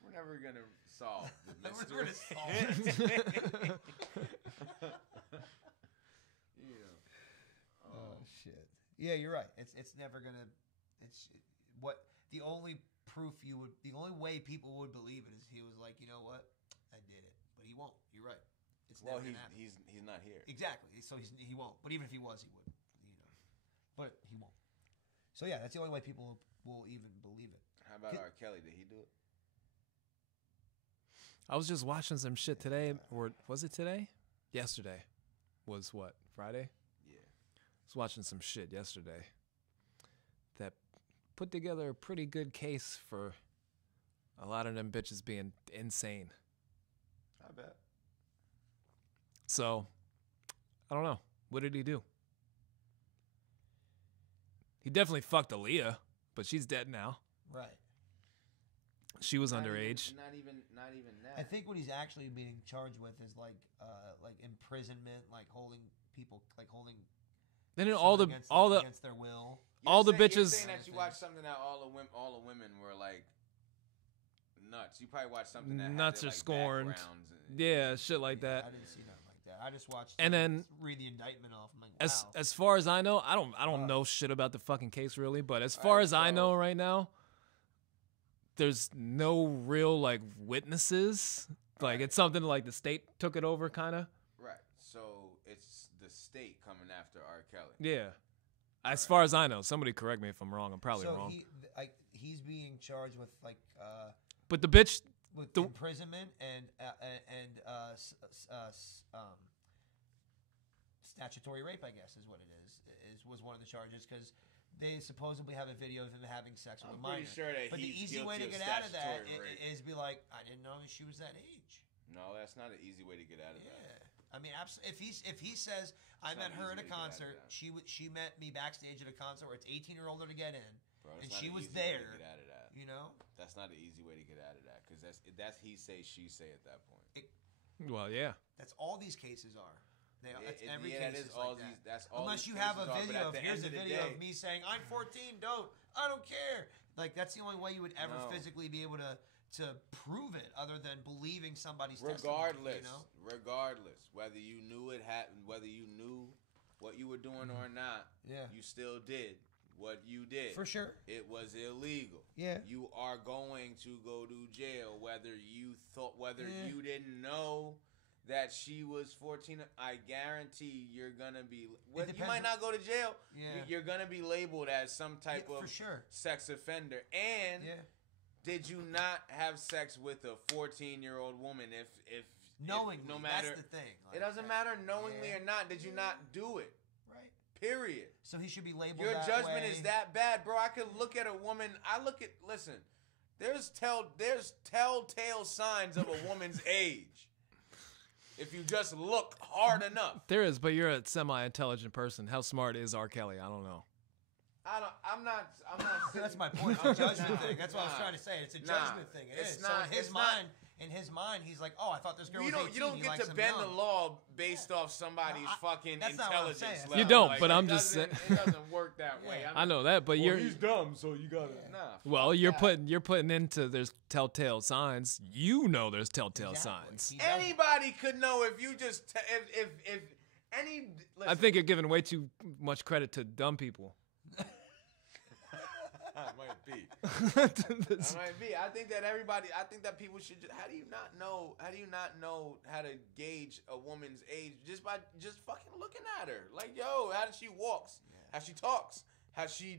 we're never gonna solve the We're mystery. gonna solve Yeah. Oh shit. Yeah, you're right. It's never gonna. It's what the only proof you would. The only way people would believe it is he was like, you know what, I did it, but he won't. You're right. It's Well, never he's gonna happen. he's not here. Exactly. So he won't. But even if he was, he would. You know. But he won't. So yeah, that's the only way people will even believe it. How about R. Kelly? Did he do it? I was just watching some shit today, or was it today? Yesterday was what? Friday? Yeah. I was watching some shit yesterday that put together a pretty good case for a lot of them bitches being insane. I bet. So, I don't know. What did he do? He definitely fucked Aaliyah, but she's dead now. Right. She was Not underage. Even, not even that. I think what he's actually being charged with is like imprisonment, like holding people, like holding. Then someone against their will. all the You're bitches- saying that you watched something that all the women were like nuts. You probably watched something that Nuts had or like scorned. backgrounds and- Yeah, shit like I that. didn't see nothing like that. I just watched. And then- read the indictment off. I'm like, wow. As far as I know, I don't know shit about the fucking case really, but as far as I know right now, there's no real like witnesses. Like it's something like the state took it over, kind of. Right. So it's the state coming after R. Kelly. Yeah. As far as I know, somebody correct me if I'm wrong. I'm probably so wrong. he's being charged with like But the bitch, with the- imprisonment and statutory rape, I guess, is what it was one of the charges because they supposedly have a video of him having sex with I'm a minor. pretty sure that But the he's easy way to guilty of get out of that statutory rape. is be like, I didn't know she was that age. No, that's not an easy way to get out of Yeah, that. I mean, if he says I It's not met her an at a easy way to get out of concert, that. she met me backstage at a concert where it's 18-year-older to get in, Bro, and it's not she an was easy way to there. get out of that. You know, That's not an easy way to get out of that because that's he say she say at that point. well, yeah. that's all these cases are. That's every that case is is all like these. that. That's all. Unless these you have a cases are, but video at of the here's end a of the video day- of me saying I'm 14, I don't care. Like that's the only way you would ever No. physically be able to prove it, other than believing somebody's Regardless, testimony. You know, regardless whether you knew it happened, whether you knew what you were doing or not, Yeah. you still did what you did. for sure. It was illegal. Yeah. You are going to go to jail whether you Yeah. you didn't know that she was 14. I guarantee you're gonna be. You depends might on- not go to jail. Yeah. You're gonna be labeled as some type Yeah, of for sure. sex offender. And Yeah. did you not have sex with a 14-year-old woman? If Knowingly, no matter, that's the thing. it doesn't matter knowingly Yeah. or not. Did you not do it? Right. Period. So he should be labeled. Your that judgment way. is that bad, bro. I could look at a woman. Listen. There's telltale signs of a woman's age. If you just look hard enough. There is, but you're a semi-intelligent person. How smart is R. Kelly? I don't know. I'm not. That's my point. It's a judgment thing. That's what I was trying to say. It's a judgment thing. It It's is. not- So in his it's not- mind, he's like, oh, I thought this girl You was 18. don't he get likes to him bend young. the law based off somebody's No, fucking that's not what I'm intelligence saying. level. You don't, Like, but it I'm just doesn't- saying- It doesn't work that way. Yeah. I know that, but you're dumb, so you gotta. Nah. well, fuck you're that. putting into there's telltale signs. You know there's telltale Exactly. signs. He doesn't. Anybody could know if you just if any. Listen, I think you're giving way too much credit to dumb people. that might be. That's- That might be. I think that everybody. I think that people should. How do you not know? How do you not know how to gauge a woman's age just by just fucking looking at her? Like, yo, how does she walks? How she talks? How she?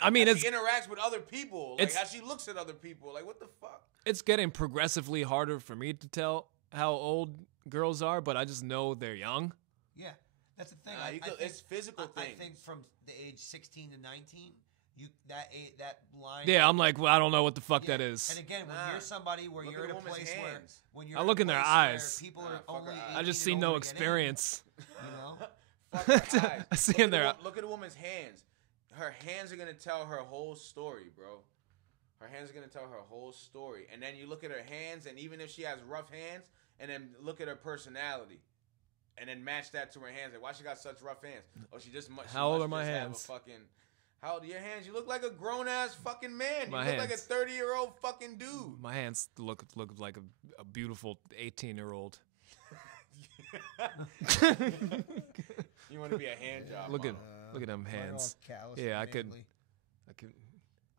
I mean, how it's she interacts with other people. Like it's- how she looks at other people. Like, what the fuck? it's getting progressively harder for me to tell how old girls are, but I just know they're young. Yeah, that's the thing. Nah, you could- it's physical I things. think from the age 16 to 19, that line. Yeah, I'm like, well, I don't know what the fuck Yeah. that is. And again, when Nah. you're somebody where Look you're at at a a woman's place where hands. when you're I at look a in their place where eyes. people Nah, are fuck only. her eyes. I just 18 see and no older to get in, experience. You know. Fuck her eyes. I see Look in at there. Look at a woman's hands. Her hands are gonna tell her whole story, bro. Her hands are gonna tell her whole story. And then you look at her hands, and even if she has rough hands, and then look at her personality, and then match that to her hands. Like, why she got such rough hands? Oh, she just. How old must are my just have a hands? fucking. How old are your hands? You look like a grown ass fucking man. My you look like a hands. 30-year-old fucking dude. My hands look like a beautiful 18-year-old. You want to be a hand job? Look at model. them Right hands. off callous Yeah, I and could. manly. I could.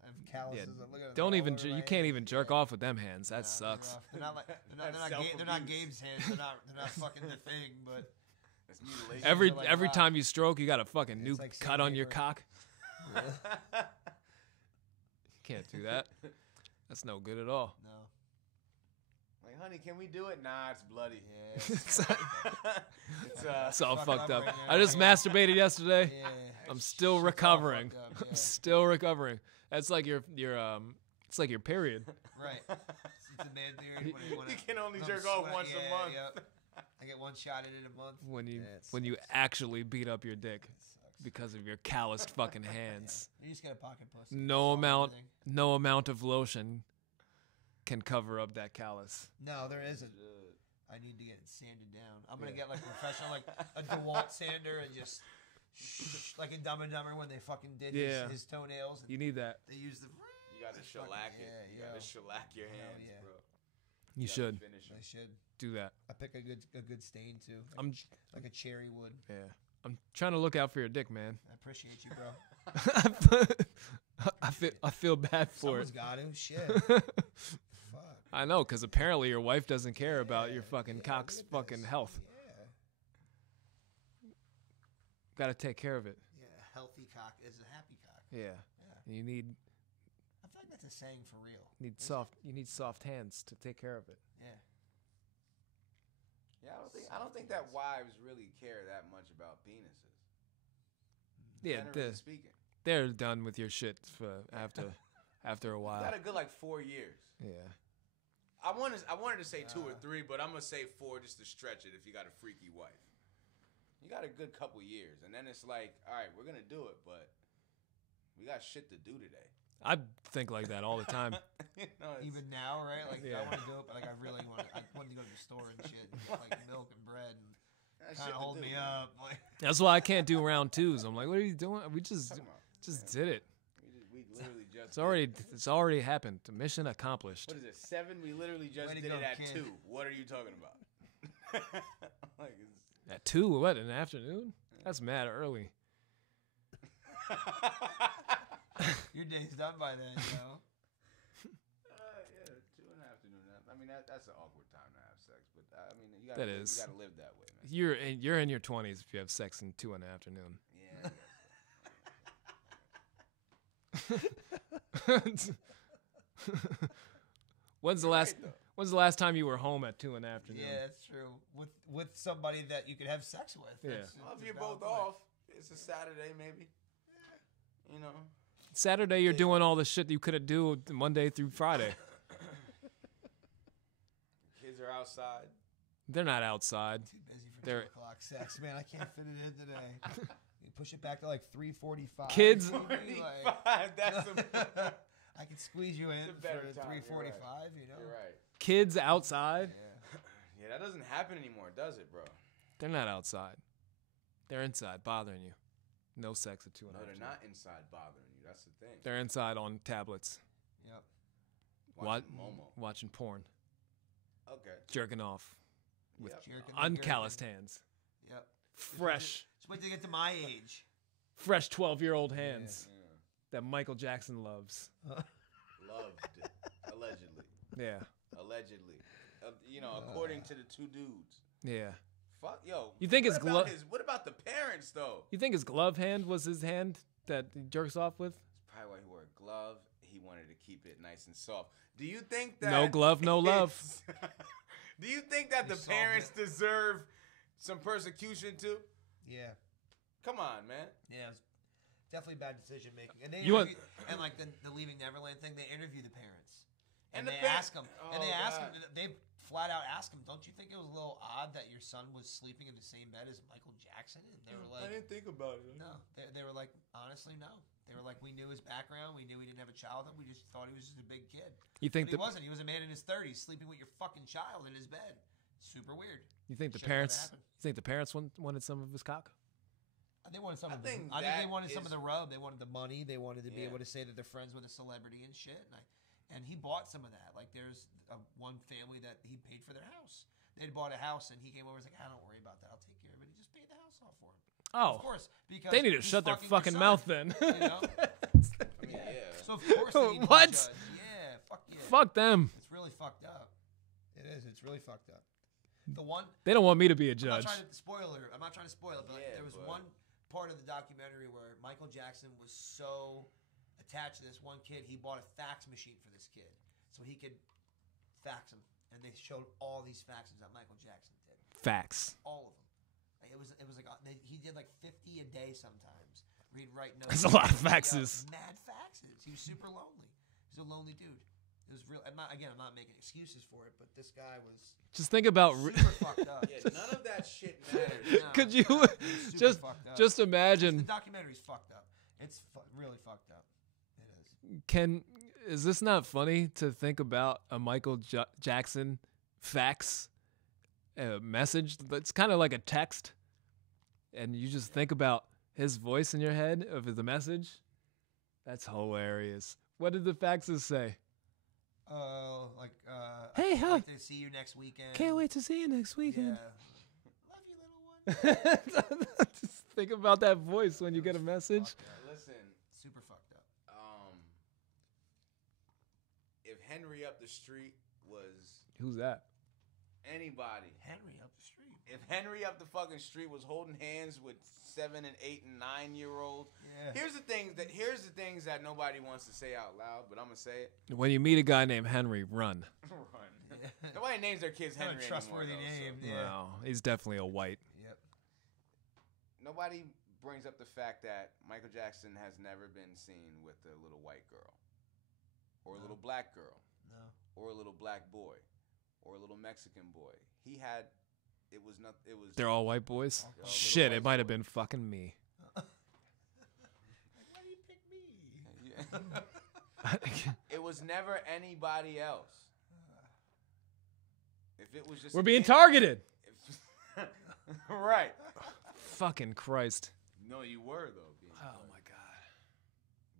I have calluses. Yeah, Look at them don't all even. over You my can't hands. even jerk off with them hands. That Nah, sucks. They're not like they're not That's they're not self-abuse. Gabe's hands. They're not fucking the thing. But That's mutilation. Every They're like every rock. time you stroke, you got a fucking new It's like cut on your sandpaper. cock. Can't do that. That's no good at all. No. Like, honey, can we do it? Nah, it's bloody. Yeah. It's all fucked fucked up up. right now, I just yeah. masturbated yesterday. Yeah. I'm still Shit's all recovering. fucked up, I'm yeah. still recovering. That's like your it's like your period. Right. It's a man theory. When You can only jerk off once a month. Yep. I get one shot at it a month. When you actually beat up your dick because of your calloused fucking hands. You just got a pocket pussy. No That's amount everything. no amount of lotion can cover up that callus. No, there isn't. I need to get it sanded down. I'm gonna get like professional, like a DeWalt sander, and just like in Dumb and Dumber when they fucking did his toenails. And You need that. they used the. You gotta shellac it. Yeah, You yeah. gotta shellac your hands, yeah. bro. You gotta should finish 'em. I should. do that. I pick a good stain too. Like, I'm like a cherry wood. yeah. I'm trying to look out for your dick, man. I appreciate you, bro. I feel bad for Someone's it. got to. Shit. Fuck. I know, because apparently your wife doesn't care about your fucking Yeah, cock's look at fucking this. health. Yeah. Got to take care of it. Yeah. A healthy cock is a happy cock. Yeah. Yeah. You need I feel like that's a saying for real. you need soft hands to take care of it. Yeah. Yeah, I don't think that wives really care that much about penises. Yeah, Generally speaking. they're done with your shit for after a while. Got a good like 4 years. Yeah. I wanted to say 2 or 3, but I'm gonna say 4 just to stretch it. If you got a freaky wife, you got a good couple years, and then it's like, all right, we're gonna do it, but we got shit to do today. I think like that all the time. You know, it's- Even now, right? Like Yeah. I want to do it, but like I really want. I wanted to go to the store and shit, and get, like milk and bread, and that's kind shit of to hold do, me man. up. Like That's why I can't do round twos. I'm like, what are you doing? We just Talking about? did it. We literally just. It's already happened. The mission accomplished. What is it? 7? We literally just Way to did go, it at kid. 2. What are you talking about? Like, it's- At 2, what, in the afternoon? That's mad early. your day's done by then, you know. Yeah, 2 in the afternoon. I mean, that's an awkward time to have sex, but I mean, you That gotta, is. You gotta live that way, man. You're in your 20s if you have sex in 2 in the afternoon. Yeah. When's the last time you were home at 2 in the afternoon? Yeah, that's true. With somebody that you could have sex with. Yeah. That's- Well, it's if a you're valid both point. off, it's a Saturday maybe. You know. Saturday you're doing all the shit you could do Monday through Friday. Kids are outside. They're not outside. Too busy for They're- 2 o'clock sex, man. I can't fit it in today. You push it back to like 3:45. Kids- maybe, like- 45, that's a, I can squeeze you in It's a for better time, 3:45. You know. you're right. Kids outside? Yeah. Yeah, that doesn't happen anymore, does it, bro? They're not outside. They're inside bothering you. No sex at 2 in the No, they're afternoon. not inside bothering you. That's the thing. They're inside on tablets, Yep. Watching Momo. watching porn, Okay. jerking off with Yep. Jerking and uncalloused gurking. hands. Yep. Fresh, Just wait to get to my age. fresh 12-year-old hands Yeah. that Michael Jackson loves. Loved. Allegedly. Yeah, Allegedly. You know, according to the 2 dudes. yeah. Fuck, yo. You think what his about glo- What about the parents, though? You think his glove hand was his hand that he jerks off with? Probably why he wore a glove. He wanted to keep it nice and soft. Do you think that No glove, no love. Do you think that He the solved parents it. deserve some persecution too? Yeah. Come on, man. Yeah. It was definitely bad decision making. And they You want- interview- and like the Leaving Neverland thing, they interview the parents. And And, the they parents- ask them. Oh, and they ask God. them. They flat out ask them, "Don't you think it was a little odd that your son was sleeping in the same bed as Michael Jackson?" And they were like, think about it. "No." They were like, "Honestly, no." They were like, "We knew his background. We knew he didn't have a childhood. We just thought he was just a big kid." You think But he the wasn't. He was a man in his 30s sleeping with your fucking child in his bed. Super weird. you think the Shouldn't have parents happened. you think the parents wanted some of his cock? They wanted some I of the, think I think they that wanted some of is- the rub. They wanted the money. They wanted to be Yeah. able to say that they're friends with a celebrity and shit. And he bought some of that. Like there's one family that he paid for their house. They'd bought a house and he came over and was like, "I don't worry about that. I'll take care of it." He just paid the house off for him. Oh, Of course, because they need to he's shut their your fucking son, mouth then. You know? I mean, yeah. So of course they need to be What? judged. Yeah, fuck yeah. Fuck them. It's really fucked up. It is. It's really fucked up. The one They don't want me to be a I'm not judge. trying to spoil it, but like, Yeah, there was but- one part of the documentary where Michael Jackson was so attached to this one kid, he bought a fax machine for this kid so he could fax him. And they showed all these faxes that Michael Jackson did. Facts. All of them. Like, it was like he did like 50 a day sometimes. He'd write notes. That's a lot of faxes. Mad faxes. He was super lonely. He's a lonely dude. It was real. I'm not making excuses for it, but this guy was Just think about. super fucked up. Yeah, none of that shit matters. No, Could you he was super fucked up. just imagine? The documentary's fucked up. It's really fucked up. It is. Is this not funny to think about a Michael Jackson fax message? That's kind of like a text, and you just think about his voice in your head of the message. That's hilarious. What did the faxes say? Hey, how- I'd like to see you next weekend. Can't wait to see you next Yeah. weekend. Love you, little one. Just think about that voice when you get a message. Fucked up. Listen, Super fucked up. if Henry up the street was Who's that? anybody, Henry up the street. if Henry up the fucking street was holding hands with 7 and 8 and 9 year olds, Yeah. here's the things that nobody wants to say out loud, but I'm gonna say it. When you meet a guy named Henry, run. Run. Nobody names their kids Not a Henry trustworthy anymore, though, name. so- Yeah. No, he's definitely a white. Yep. Nobody brings up the fact that Michael Jackson has never been seen with a little white girl, or a No. little black girl, No. or a little black boy, or a little Mexican boy. He had. It was not. It was. They're all white boys. They're all Shit, little it white might have boys. been fucking me. Why do you pick me? Yeah. It was never anybody else. If it was just We're a being kid- targeted. Right. Fucking Christ. No, you were though. Being Oh targeted. my God.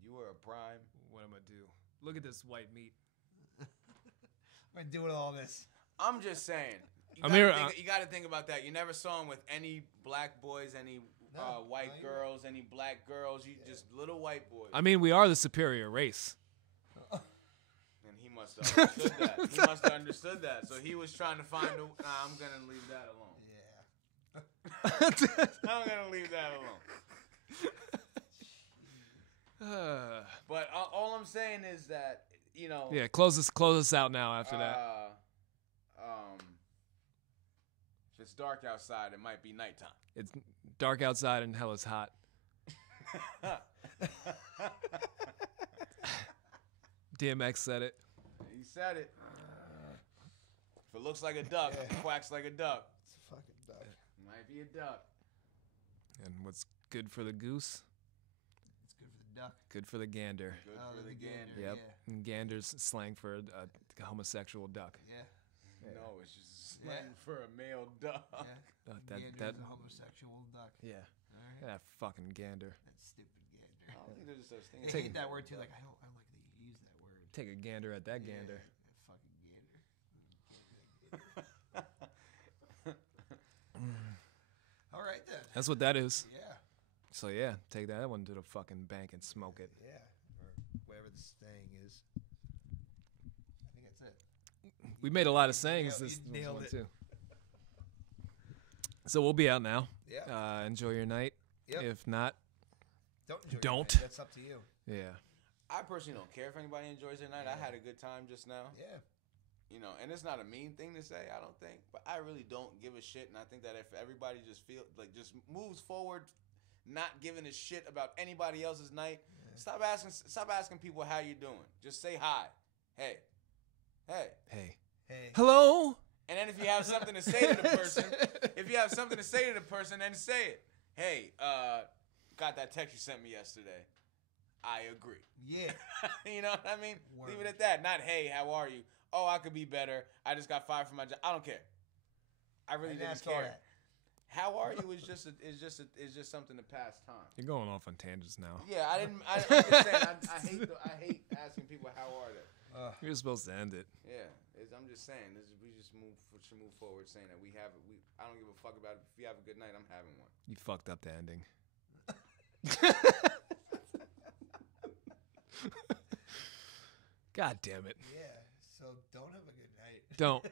You were a prime. What am I do? Look at this white meat. I'm doing all this. I'm just saying. I'm here- You got to think about that. You never saw him with any black boys, any No, white no, you're right. girls, any black girls. You just little white boys. I mean, we are the superior race. And he must have understood that. He must have understood that. So he was trying to find a. Nah, I'm gonna leave that alone. Yeah. I'm gonna leave that alone. But all I'm saying is that Yeah, close us out now after that. If it's dark outside, it might be nighttime. It's dark outside and hell is hot. DMX said it. He said it. If it looks like a duck, it quacks like a duck. It's a fucking duck. Might be a duck. And what's good for the goose, It's good for the duck. good for the gander. Good Oh, for the gander. Yep. Yeah. And gander's slang for a homosexual duck. Yeah. No, it's just Yeah. slang for a male duck. Yeah. That Gander's a homosexual duck. yeah. All right. That fucking gander. That stupid gander. I don't think there's a such thing. I as hate a that gander, word too. but- Like I don't like that you use that word. Take a gander at that Yeah, gander. that fucking gander. All right then. That's what that is. Yeah. So yeah, take that one to the fucking bank and smoke it. Yeah. Or whatever the saying is. I think that's it. We made a lot of sayings You this nailed one it. too. So we'll be out now. Yeah. Enjoy your night. Yep. If not, Don't enjoy your don't. night. That's up to you. yeah. I personally don't care if anybody enjoys their night. I had a good time just now. Yeah. And it's not a mean thing to say, I don't think, but I really don't give a shit. And I think that if everybody just just moves forward, not giving a shit about anybody else's night, stop asking people how you doing. Just say hi, hey, Hey. Hey. Hello. and then if you have something to say to the person, then say it. Hey, got that text you sent me yesterday. I agree. Yeah. You know what I mean? Word. Leave it at that. Not, hey, how are you? Oh, I could be better. I just got fired from my job. I don't care. I really Didn't didn't ask all care. that. How are you is just something to pass time. You're going off on tangents now. Yeah, I'm just saying. I hate asking people how are they. You're supposed to end it. Yeah, I'm just saying. We should move forward, saying that I don't give a fuck about it. If you have a good night, I'm having one. You fucked up the ending. God damn it. Yeah. So don't have a good night. Don't.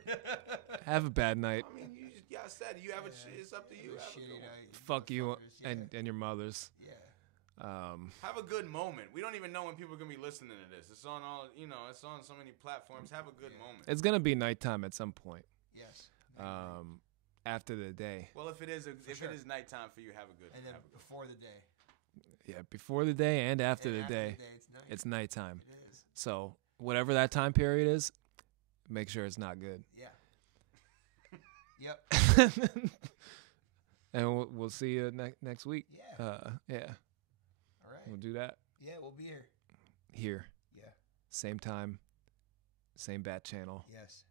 Have a bad night. I mean, y'all I said you have it's up to you. Have a Have a shitty good one. night, Fuck you motherfuckers. and your mothers. Yeah. Have a good moment. We don't even know when people are gonna be listening to this. It's on all, it's on so many platforms. Have a good moment. It's gonna be nighttime at some point. Yes. After the day. Well, if it is sure. it is nighttime for you, have a good. And then have a good before the day. Yeah, before the day and after And the after day. the day, it's night. It's nighttime. It is. So whatever that time period is, make sure it's not good. Yeah. Yep. And we'll see you next week. Yeah. Yeah, All right. we'll do that Yeah, we'll be here. here. Yeah. Same time, same bat channel. Yes.